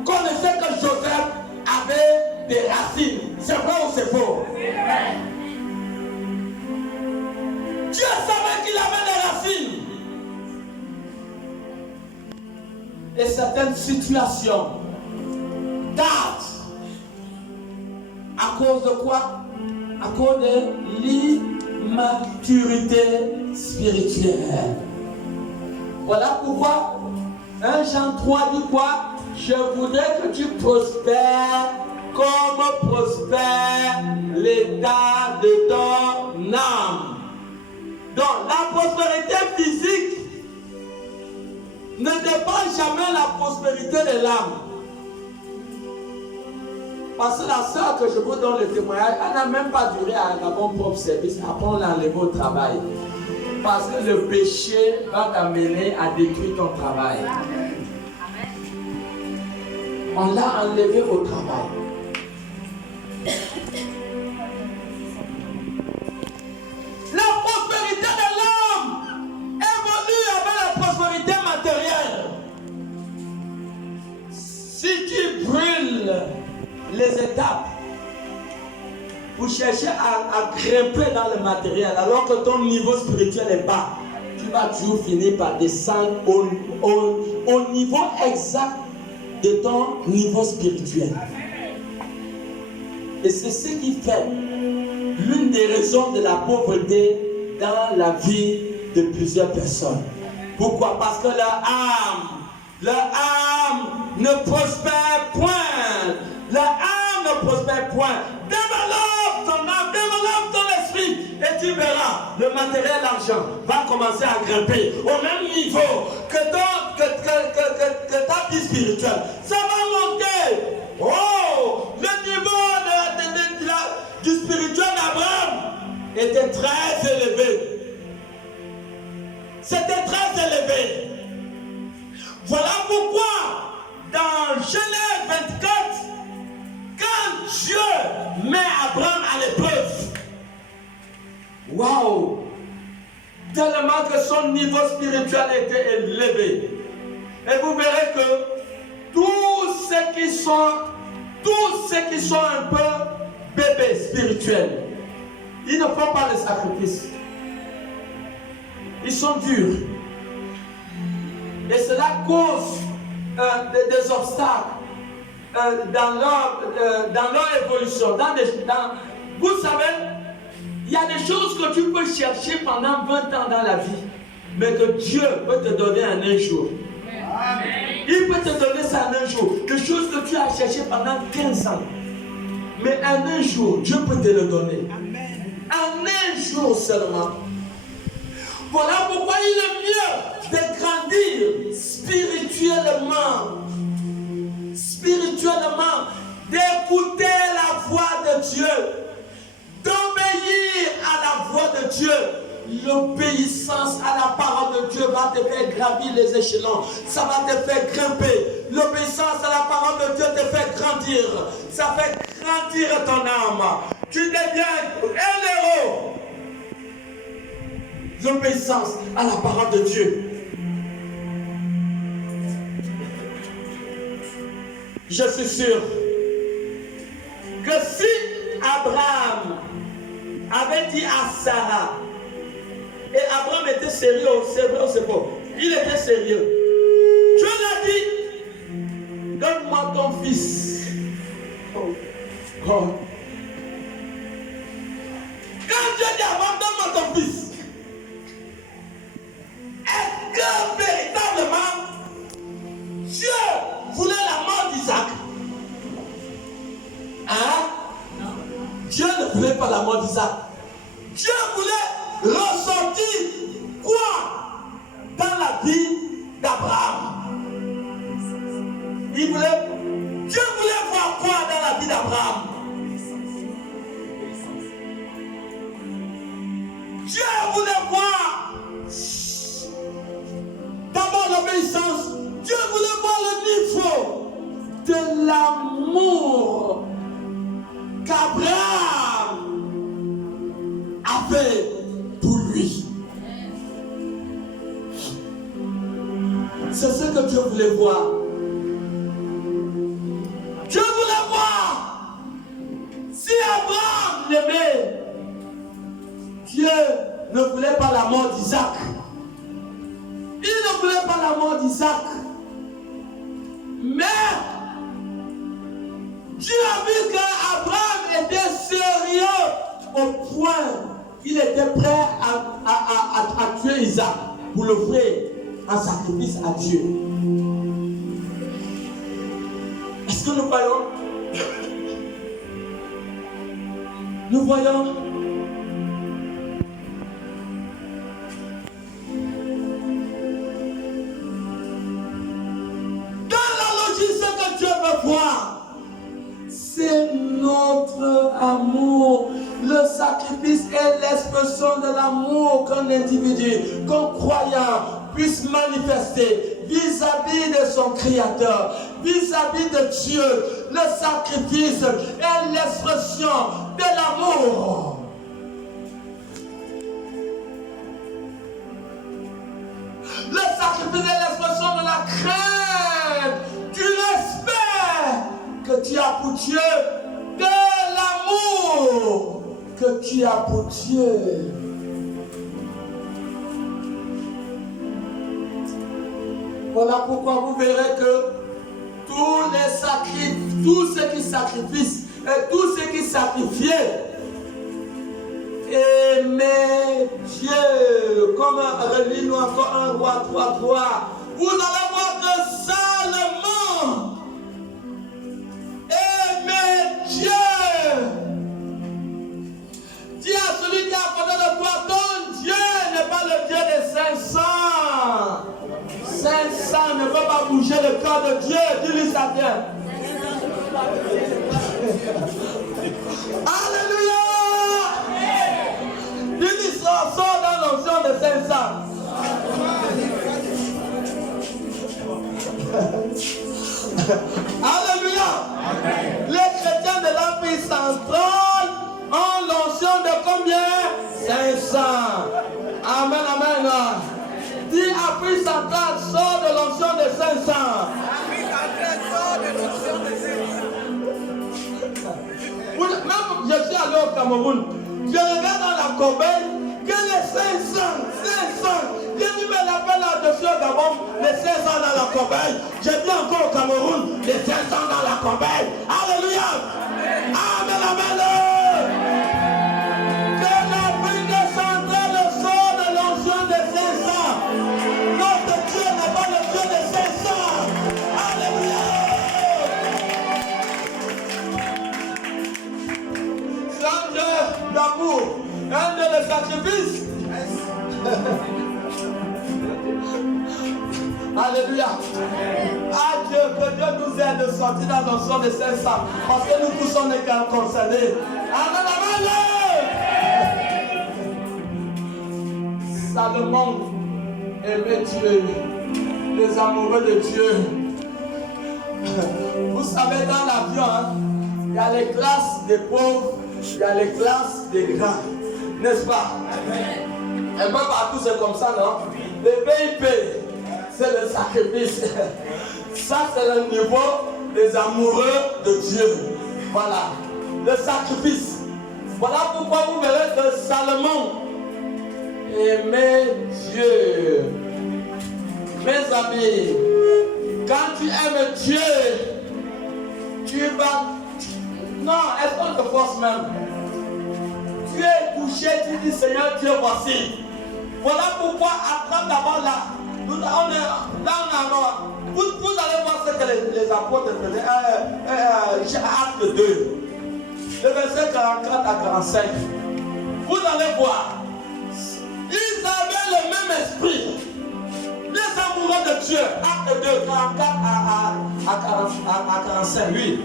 connaissait que Joseph avait des racines. C'est vrai ou c'est faux? Dieu savait qu'il avait des racines. Et certaines situations datent à cause de quoi? À cause de l'immaturité spirituelle. Voilà pourquoi 1 Jean 3 dit quoi? Je voudrais que tu prospères comme prospère l'état de ton âme. Donc la prospérité physique ne dépend jamais de la prospérité de l'âme. Parce que la soeur que je vous donne le témoignage, elle n'a même pas duré à mon propre service. Après, on l'a enlevée au travail. Parce que le péché va t'amener à détruire ton travail. On l'a enlevée au travail. La prospérité de l'homme évolue avec la prospérité matérielle. Si tu brûles les étapes pour chercher à grimper dans le matériel, alors que ton niveau spirituel est bas, tu vas toujours finir par descendre au niveau exact de ton niveau spirituel. Et c'est ce qui fait l'une des raisons de la pauvreté dans la vie de plusieurs personnes. Pourquoi? Parce que leur âme ne prospère point. Leur âme ne prospère point. Développe ton âme, développe ton esprit, et tu verras, le matériel, l'argent va commencer à grimper au même niveau que ta vie spirituelle. Ça va monter. Oh, le niveau du spirituel d'Abraham était très élevé. C'était très élevé. Voilà pourquoi dans Genèse 24, quand Dieu met Abraham à l'épreuve, waouh, tellement que son niveau spirituel était élevé. Et vous verrez que tous ceux qui sont un peu bébés spirituels, ils ne font pas le sacrifice. Ils sont durs. Et cela cause des obstacles dans leur évolution. Vous savez, il y a des choses que tu peux chercher pendant 20 ans dans la vie, mais que Dieu peut te donner en un jour. Il peut te donner ça en un jour. Des choses que tu as cherché pendant 15 ans. Mais en un jour, Dieu peut te le donner. En un jour seulement. Voilà pourquoi il est mieux de grandir spirituellement. Spirituellement. D'écouter la voix de Dieu. D'obéir de Dieu, l'obéissance à la parole de Dieu va te faire gravir les échelons. Ça va te faire grimper. L'obéissance à la parole de Dieu te fait grandir. Ça fait grandir ton âme. Tu deviens un héros. L'obéissance à la parole de Dieu. Je suis sûr que si Abraham avait dit à Sarah, et Abraham était sérieux, c'est vrai ou c'est faux? Il était sérieux. Dieu l'a dit, donne-moi ton fils. Oh. Oh. Quand Dieu dit à Abraham, donne-moi ton fils, est-ce que véritablement Dieu voulait la mort d'Isaac? Hein? Dieu ne voulait pas la mort d'Isaac. Dieu voulait ressortir quoi dans la vie d'Abraham? Dieu voulait voir quoi dans la vie d'Abraham? Dieu voulait voir d'abord l'obéissance. Dieu voulait voir le niveau de l'amour qu'Abraham avait pour lui. C'est ce que Dieu voulait voir. Dieu voulait voir si Abraham l'aimait. Dieu ne voulait pas la mort d'Isaac. Il ne voulait pas la mort d'Isaac. Mais Dieu a vu qu'Abraham était sérieux au point qu'il était prêt à tuer Isaac pour l'offrir en sacrifice à Dieu. Est-ce que nous voyons? Nous voyons dans la logique ce que Dieu veut voir. C'est notre amour. Le sacrifice est l'expression de l'amour qu'un individu, qu'un croyant puisse manifester vis-à-vis de son Créateur, vis-à-vis de Dieu. Le sacrifice est l'expression de l'amour. Le sacrifice est l'expression de la crainte, du respect que tu as pour Dieu, de l'amour que tu as pour Dieu. Voilà pourquoi vous verrez que tous ceux qui sacrifient et tous ceux qui sacrifiaient aimaient Dieu. Comme relis-nous encore 1 Roi 3:3. Vous allez voir que Salomon aimait Dieu. Dis à celui qui est à côté de toi, ton Dieu n'est pas le Dieu des 500. 500 ne peut pas bouger le corps de Dieu. Dis-lui ça bien. Alléluia. Dis-lui ça, sort dans l'onction de 500. Alléluia. Les chrétiens de l'Empire central ont l'onction de combien? 500. Amen, amen. Dis Afrique centrale, sort de l'onction de 500. Afrique centrale, sort de l'onction de 500. Même je suis allé au Cameroun, je regarde dans la corbeille que les 500, je dis mais l'appel là-dessus au Gabon, les 500 dans la corbeille. Je dis encore au Cameroun, les 500 dans la corbeille. Alléluia. Amen, amen. D'amour, un de les sacrifices. Alléluia. Ah Dieu, que Dieu nous aide de sortir dans l'onction de 500. Parce que nous tous sommes concernés. Amen, amen. Salomon aimait Dieu, les amoureux de Dieu. Vous savez, dans l'avion, hein, il y a les classes des pauvres, il y a les classes des grands, n'est-ce pas? Un peu partout c'est comme ça, non? Le VIP, c'est le sacrifice. Ça c'est le niveau des amoureux de Dieu. Voilà, le sacrifice. Voilà pourquoi vous verrez que Salomon aimait Dieu. Mes amis, quand tu aimes Dieu, tu vas... Non, est-ce qu'on te force même? Tu es couché, tu dis Seigneur Dieu, voici. Voilà pourquoi attrape d'abord là. Vous allez voir ce que les apôtres faisaient. Acte 2, le verset 44 à 45. Vous allez voir. Ils avaient le même esprit. Les amoureux de Dieu. Acte 2, 44 à 45. Oui.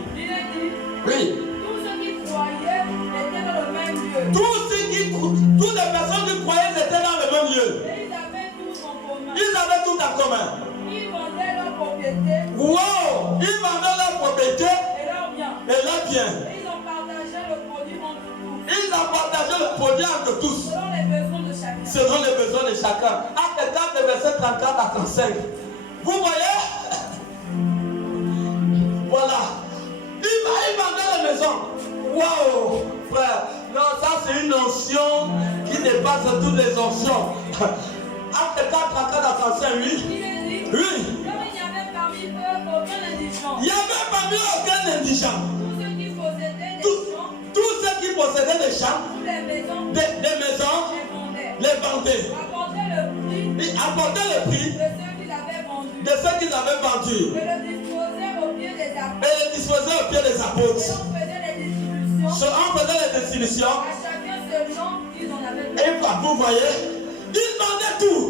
Oui. Tous ceux qui croyaient étaient dans le même lieu. Toutes les personnes qui croyaient étaient dans le même lieu. Et ils avaient tout en commun. Ils avaient tout en commun. Ils vendaient leurs propriétés. Wow! Ils vendaient leurs propriétés Et leurs biens. et leurs biens. Et ils ont partagé le produit entre tous. Ils ont partagé le produit entre tous. Selon les besoins de chacun. Selon les besoins de chacun. Acte 4, verset 34 à 35. Vous voyez? Voilà. Ils vendaient la maison. Waouh, frère. Non, ça c'est une notion qui dépasse toutes les notions. Acte 4, 34 à 35, oui. Il est dit, Oui. comme il n'y avait parmi eux aucun indigent. Il n'y avait parmi eux aucun indigent. Tous ceux qui possédaient des champs, Tous ceux qui possédaient des champs, toutes les maisons, des maisons, les vendaient. les vendaient. Apportaient le prix Ils apportaient le prix de ceux qu'ils avaient vendus. de ceux qu'ils avaient vendus Et le disposaient au pied des apôtres. et les disposaient au pied des Et apôtres. on faisait les distributions. On faisait les distributions. À chacun selon qu'ils en avaient besoin. Et vous voyez, ils vendaient tout.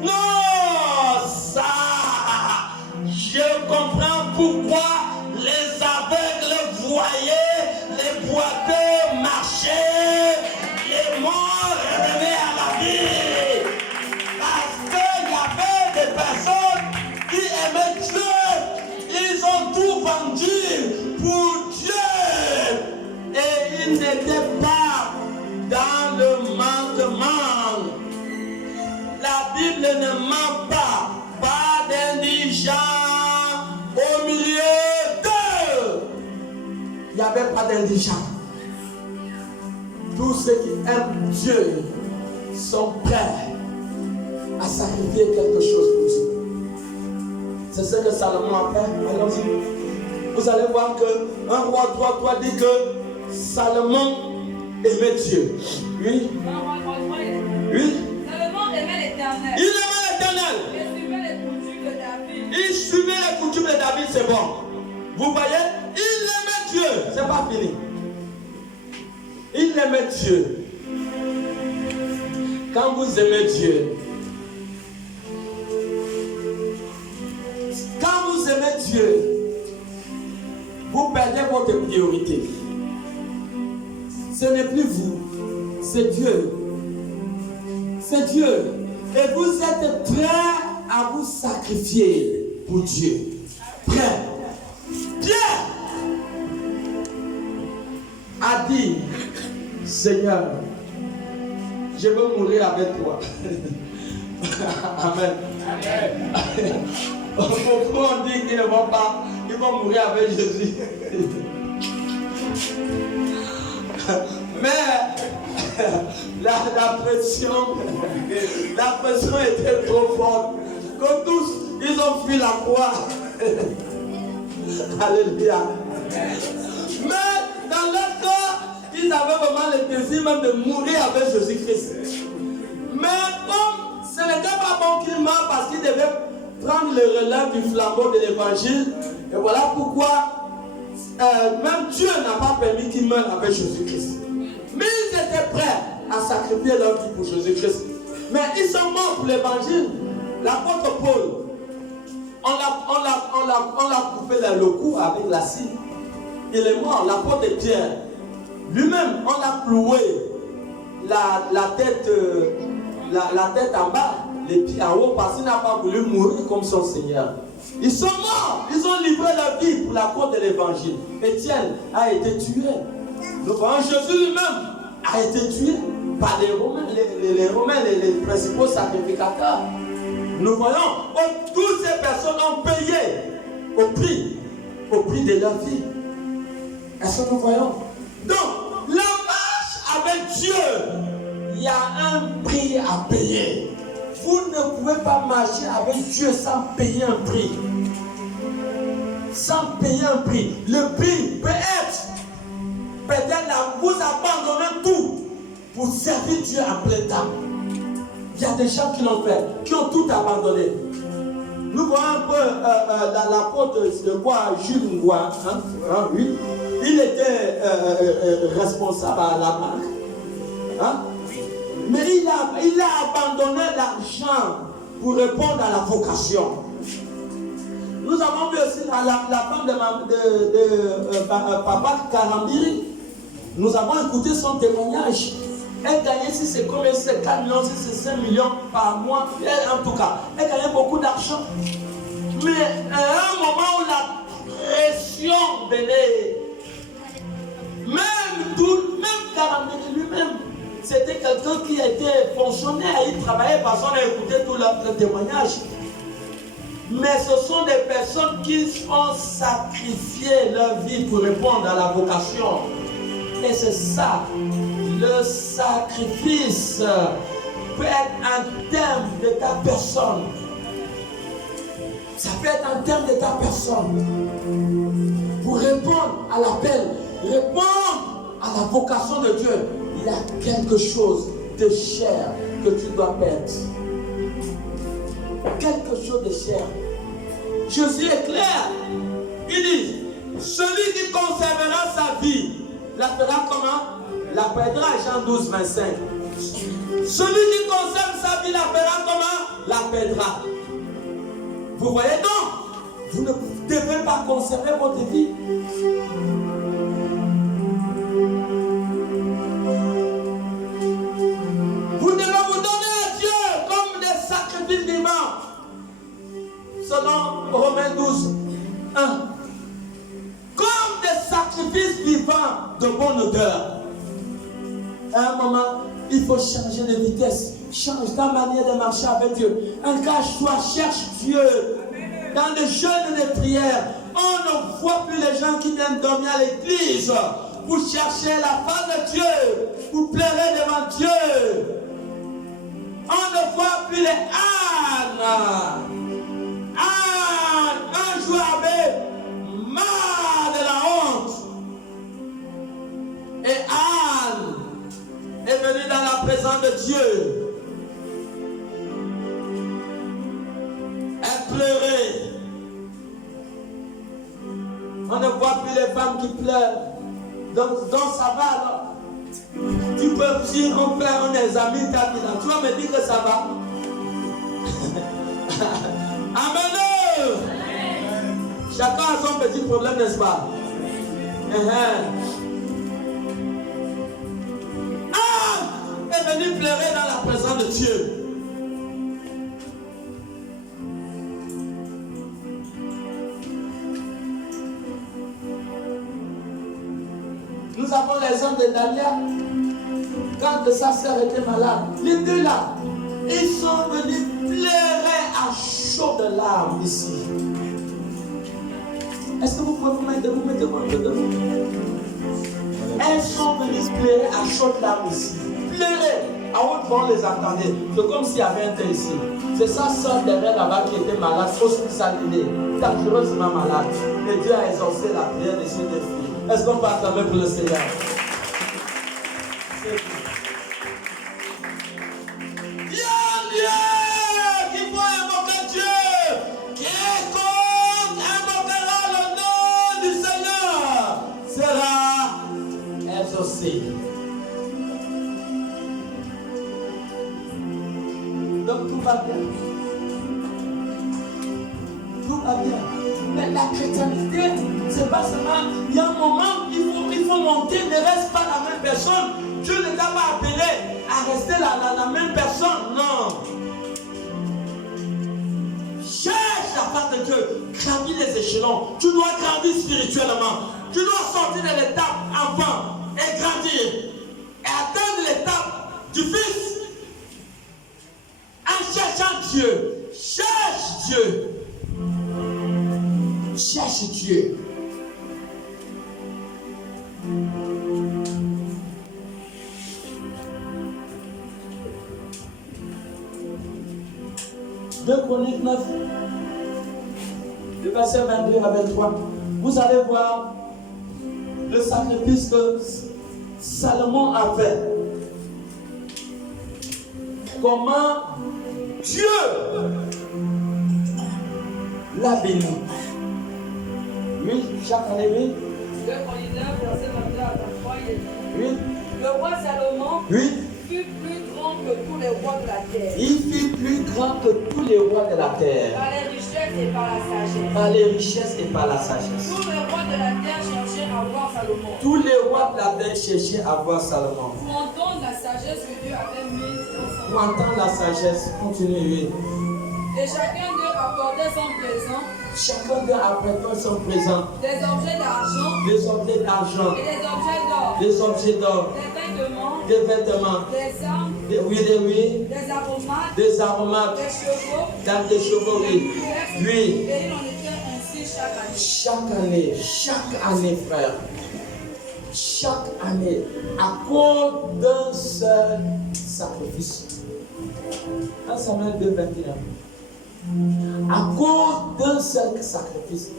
Non, ça, je comprends pourquoi les aveugles voyaient, les boiteux marchaient, les morts revenaient à la vie. Parce qu'il y avait des personnes qui aimaient Dieu, ils ont tout vendu pour Dieu. Et ils n'étaient pas dans le manquement. La Bible ne ment pas. Pas d'indigents au milieu d'eux. Il n'y avait pas d'indigents. Tous ceux qui aiment Dieu sont prêts à sacrifier quelque chose pour Dieu. C'est ce que Salomon a fait. Allons-y. Vous allez voir que 1 roi 3 dit que Salomon aimait Dieu. Oui. Oui. Salomon aimait l'Éternel. Il aimait l'Éternel. Il suivait les coutumes de David. Il suivait les coutumes de David, c'est bon. Vous voyez, il aimait Dieu. C'est pas fini. Il aimait Dieu. Quand vous aimez Dieu, vous perdez votre priorité. Ce n'est plus vous, c'est Dieu. C'est Dieu. Et vous êtes prêts à vous sacrifier pour Dieu. Prêt. Pierre a dit, Seigneur, je veux mourir avec toi. Amen. Beaucoup ont dit qu'ils ne vont pas, ils vont mourir avec Jésus. Mais la pression était trop forte. Que tous, ils ont fui la croix. Alléluia. Mais dans leur cas, ils avaient vraiment le désir même de mourir avec Jésus-Christ. Mais comme ce n'était pas bon qu'ils meurent parce qu'ils devaient prendre le relais du flambeau de l'évangile, et voilà pourquoi même Dieu n'a pas permis qu'ils meurent avec Jésus-Christ. Mais ils étaient prêts à sacrifier leur vie pour Jésus-Christ. Mais ils sont morts pour l'évangile. L'apôtre Paul, on l'a coupé le cou avec la scie. Il est mort. L'apôtre Pierre, lui-même, on l'a cloué la tête en bas, les pieds en haut, parce qu'il n'a pas voulu mourir comme son Seigneur. Ils sont morts, ils ont livré leur vie pour la cause de l'évangile. Étienne a été tué. Nous voyons Jésus lui-même a été tué par les Romains, les principaux sacrificateurs. Nous voyons toutes ces personnes ont payé au prix de leur vie. Est-ce que nous voyons? Donc, la marche avec Dieu, il y a un prix à payer. Vous ne pouvez pas marcher avec Dieu sans payer un prix. Sans payer un prix. Le prix peut être peut-être vous abandonnez tout pour servir Dieu en plein temps. Il y a des gens qui l'ont fait, qui ont tout abandonné. Nous voyons un peu l'apôtre de quoi Jules Ngoua, oui. Il était responsable à la banque. Mais il a abandonné l'argent pour répondre à la vocation. Nous avons vu aussi la femme de Papa Karambiri. Nous avons écouté son témoignage. Elle gagnait, si c'est combien, si c'est 4 millions, si c'est 5 millions par mois, en tout cas, elle gagnait beaucoup d'argent. Mais à un moment où la pression venait, même Karambiri lui-même, c'était quelqu'un qui était fonctionnaire, il travaillait parce qu'on a écouté tout leur témoignage. Mais ce sont des personnes qui ont sacrifié leur vie pour répondre à la vocation. Et c'est ça, le sacrifice peut être un terme de ta personne. Ça peut être un terme de ta personne. Pour répondre à l'appel, répondre à la vocation de Dieu, il y a quelque chose de cher que tu dois perdre. Quelque chose de cher. Jésus est clair. Il dit, celui qui conservera sa vie, la fera comment? La perdra, Jean 12, 25. Celui qui conserve sa vie, la fera comment? La perdra. Vous voyez donc, vous ne devez pas conserver votre vie. Vous devez vous donner à Dieu comme des sacrifices vivants. Selon Romains 12, 1. Comme des sacrifices vivants de bonne odeur. À un moment, il faut changer de vitesse. Change ta manière de marcher avec Dieu. Engage-toi, cherche Dieu. Dans le jeûne et les prières, on ne voit plus les gens qui viennent dormir à l'église pour chercher la face de Dieu, pour pleurer devant Dieu. On ne voit plus les ânes. Un jour avait marre de la honte. Et Anne est venue dans la présence de Dieu. Elle pleurait. On ne voit plus les femmes qui pleurent. Donc ça va alors. Tu peux dire, on est amis, tu vas me dire que ça va. Amen. Chacun a son petit problème, n'est-ce pas? Est venu pleurer dans la présence de Dieu. Nous avons l'exemple de Daniel. Quand sa sœur était malade, les deux là, ils sont venus pleurer à chaudes larmes ici. Est-ce que vous pouvez vous mettre debout? Elles sont venues pleurer à chaudes larmes ici. Pleurer. À haute voix, on les entendait. C'est comme s'il y avait un tel ici. C'est sa soeur derrière là-bas qui était malade, hospitalisée, dangereusement malade. Et Dieu a exaucé la prière de ces deux filles. Est-ce qu'on peut acclamer pour le Seigneur? C'est tout. Qu'il faut invoquer Dieu. Quiconque invoquera le nom du Seigneur sera exaucé. Donc tout va bien. Tout va bien. Mais la chrétienté, c'est pas seulement. Il y a un moment, il faut monter volonté ne reste pas la même personne. Dieu ne t'a pas appelé à rester la même personne. Non. Cherche la part de Dieu. Gravis les échelons. Tu dois grandir spirituellement. Tu dois sortir de l'étape avant et grandir. Et atteindre l'étape du Fils. En cherchant Dieu. Cherche Dieu. Cherche Dieu. Deux Chroniques 9, le verset 22 à 23. Vous allez voir le sacrifice que Salomon a fait. Comment Dieu l'a béni. Oui, chaque année, oui. 2 Chroniques 9, verset 22 à 23, il est dit. Oui. Le roi Salomon Oui. fut plus grand que tous les rois de la terre. Il fut plus grand que tous les rois de la terre. Par les richesses et par la sagesse. Par les richesses et par la sagesse. Tous les rois de la terre cherchaient à voir Salomon. Tous les rois de la terre cherchaient à voir Salomon. Pour entendre la sagesse que Dieu avait mise dans son Pour entendre la sagesse, continuez. Et chacun d'eux apportait son présent, Chacun d'eux apportait son présent. des objets d'argent Des objets d'argent, et des objets d'or, des objets d'or, des vêtements, des vêtements, des armes, des aromates, des chevaux, dans des chevaux, oui. Oui. et il en était ainsi chaque année. Chaque année, frère. Chaque année, à cause d'un seul sacrifice. 1 Samuel 2, 21. À cause d'un seul sacrifice.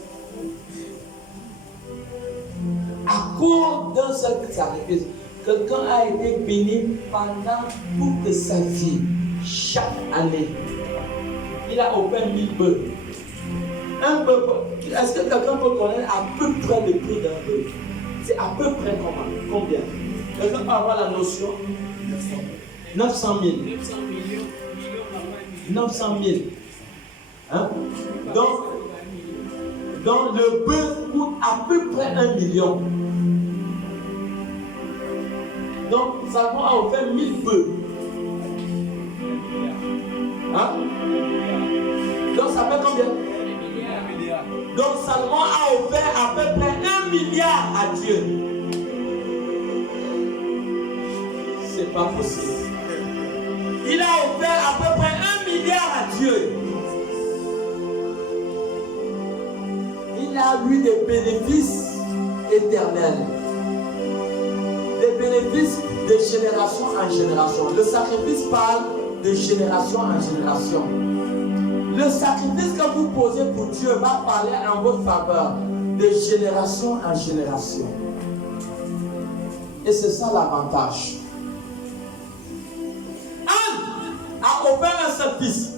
À cause d'un seul sacrifice. Quelqu'un a été béni pendant toute sa vie. Chaque année. Il a offert 1000 bœufs. Un bœuf. Est-ce que quelqu'un peut connaître à peu près le prix d'un bœuf? C'est à peu près combien? Quelqu'un peut avoir la notion? 900 000. 900 000. Hein? Donc le bœuf coûte à peu près 1 million. Donc Salomon a offert 1000 bœufs. Hein? Donc ça fait combien? Donc Salomon a offert à peu près 1 milliard à Dieu. C'est pas possible. Il a offert à peu près 1 milliard à Dieu. Il a eu des bénéfices éternels. Des bénéfices de génération en génération. Le sacrifice parle de génération en génération. Le sacrifice que vous posez pour Dieu va parler en votre faveur de génération en génération. Et c'est ça l'avantage. Anne a offert un seul fils.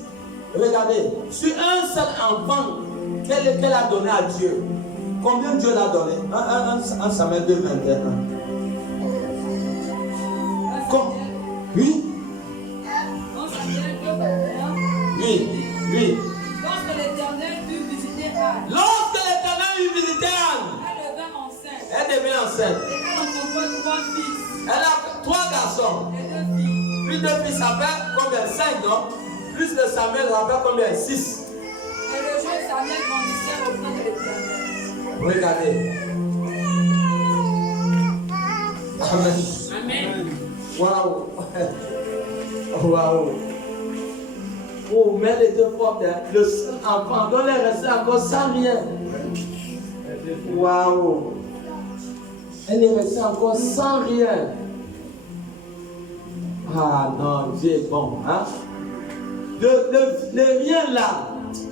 Regardez, sur un seul enfant qu'elle a donné à Dieu. Combien Dieu l'a donné? 1 Samuel 2, 21. Oui? Oui, oui. Lorsque l'Éternel eut visité Anne, Elle devient enceinte. et elle engendra 3 fils Elle a 3 garçons. et 2 filles. Plus de fils, ça fait combien? 5, non? Plus de Samuel, ça fait combien? 6. Et le jeune Samuel grandissait auprès de l'Éternel. Regardez. Amen. Waouh. Waouh. Oh, mais elle était forte. Hein? Le seul enfant, donc elle est restée encore sans rien. Waouh. Elle est restée encore sans rien. Ah non, Dieu est bon. Hein? Le rien là,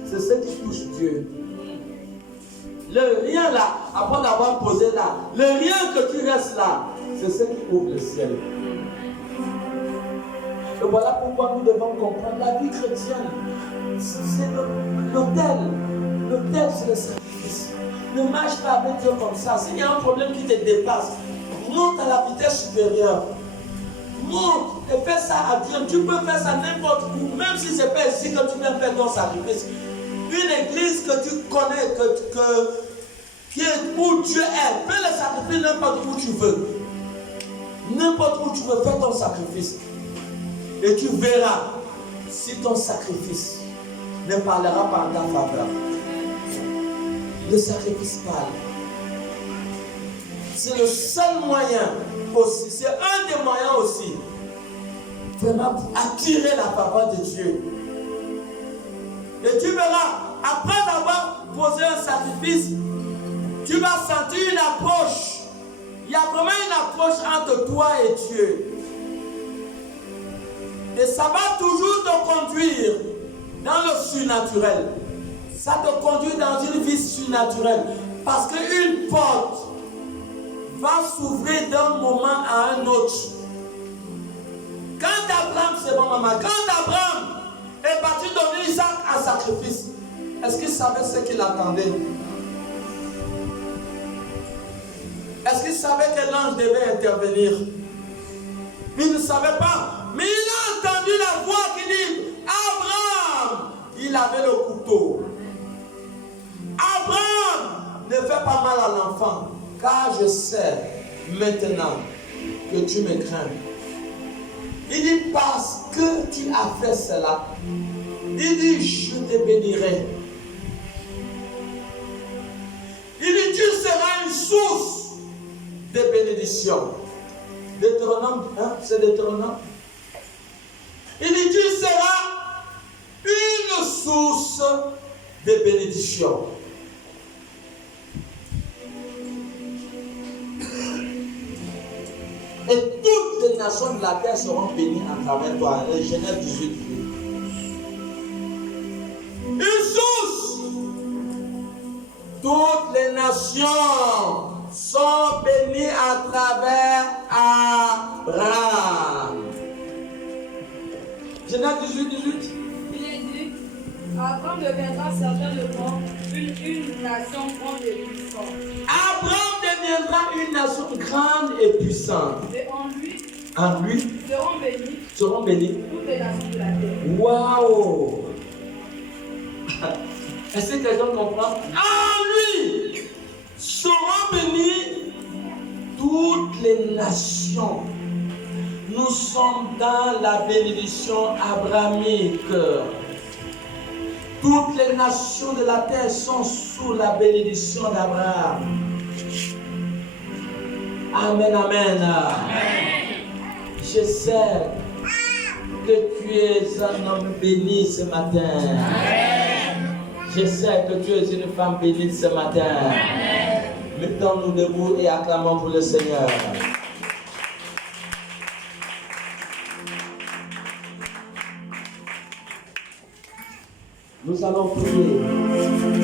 c'est ce qui touche Dieu. Le rien là, après d'avoir posé là, le rien que tu restes là, c'est ce qui ouvre le ciel. Et voilà pourquoi nous devons comprendre la vie chrétienne. C'est l'autel. L'autel, c'est le sacrifice. Ne marche pas avec Dieu comme ça. S'il y a un problème qui te dépasse, monte à la vitesse supérieure. Monte et fais ça à Dieu. Tu peux faire ça n'importe où, même si ce n'est pas ici que tu viens faire ton sacrifice. Une église que tu connais, où Dieu est, fais le sacrifice n'importe où tu veux. N'importe où tu veux faire ton sacrifice. Et tu verras si ton sacrifice ne parlera pas en ta faveur. Le sacrifice parle. C'est le seul moyen aussi, c'est un des moyens aussi, vraiment pour attirer la faveur de Dieu. Et tu verras, après avoir posé un sacrifice, tu vas sentir une approche. Il y a vraiment une approche entre toi et Dieu. Et ça va toujours te conduire dans le surnaturel. Ça te conduit dans une vie surnaturelle. Parce qu'une porte va s'ouvrir d'un moment à un autre. Quand Abraham, c'est bon maman, quand Abraham est parti donner Isaac en sacrifice, est-ce qu'il savait ce qu'il attendait? Est-ce qu'il savait que l'ange devait intervenir? Il ne savait pas. Mais il a entendu la voix qui dit Abraham. Il avait le couteau. Abraham, ne fais pas mal à l'enfant, car je sais maintenant que tu me crains. Il dit parce que tu as fait cela, il dit je te bénirai. Il dit tu seras une source de bénédiction. Deutéronome, c'est Deutéronome. Il dit tu seras une source de bénédiction. Et toutes les nations de la terre seront bénies à travers toi. Genèse 18. Une source. Toutes les nations sont bénies à travers Abraham. Genèse 18. Il est dit, Abraham deviendra certainement une nation grande et puissante. Abraham deviendra une nation grande et puissante. Et en lui seront bénies toutes les nations de la terre. Waouh! Est-ce que quelqu'un comprend? En lui seront bénies toutes les nations. Nous sommes dans la bénédiction abrahamique. Toutes les nations de la terre sont sous la bénédiction d'Abraham. Amen, amen. Je sais que tu es un homme béni ce matin. Je sais que tu es une femme bénie ce matin. Mettons-nous debout et acclamons pour le Seigneur. Nous allons prier.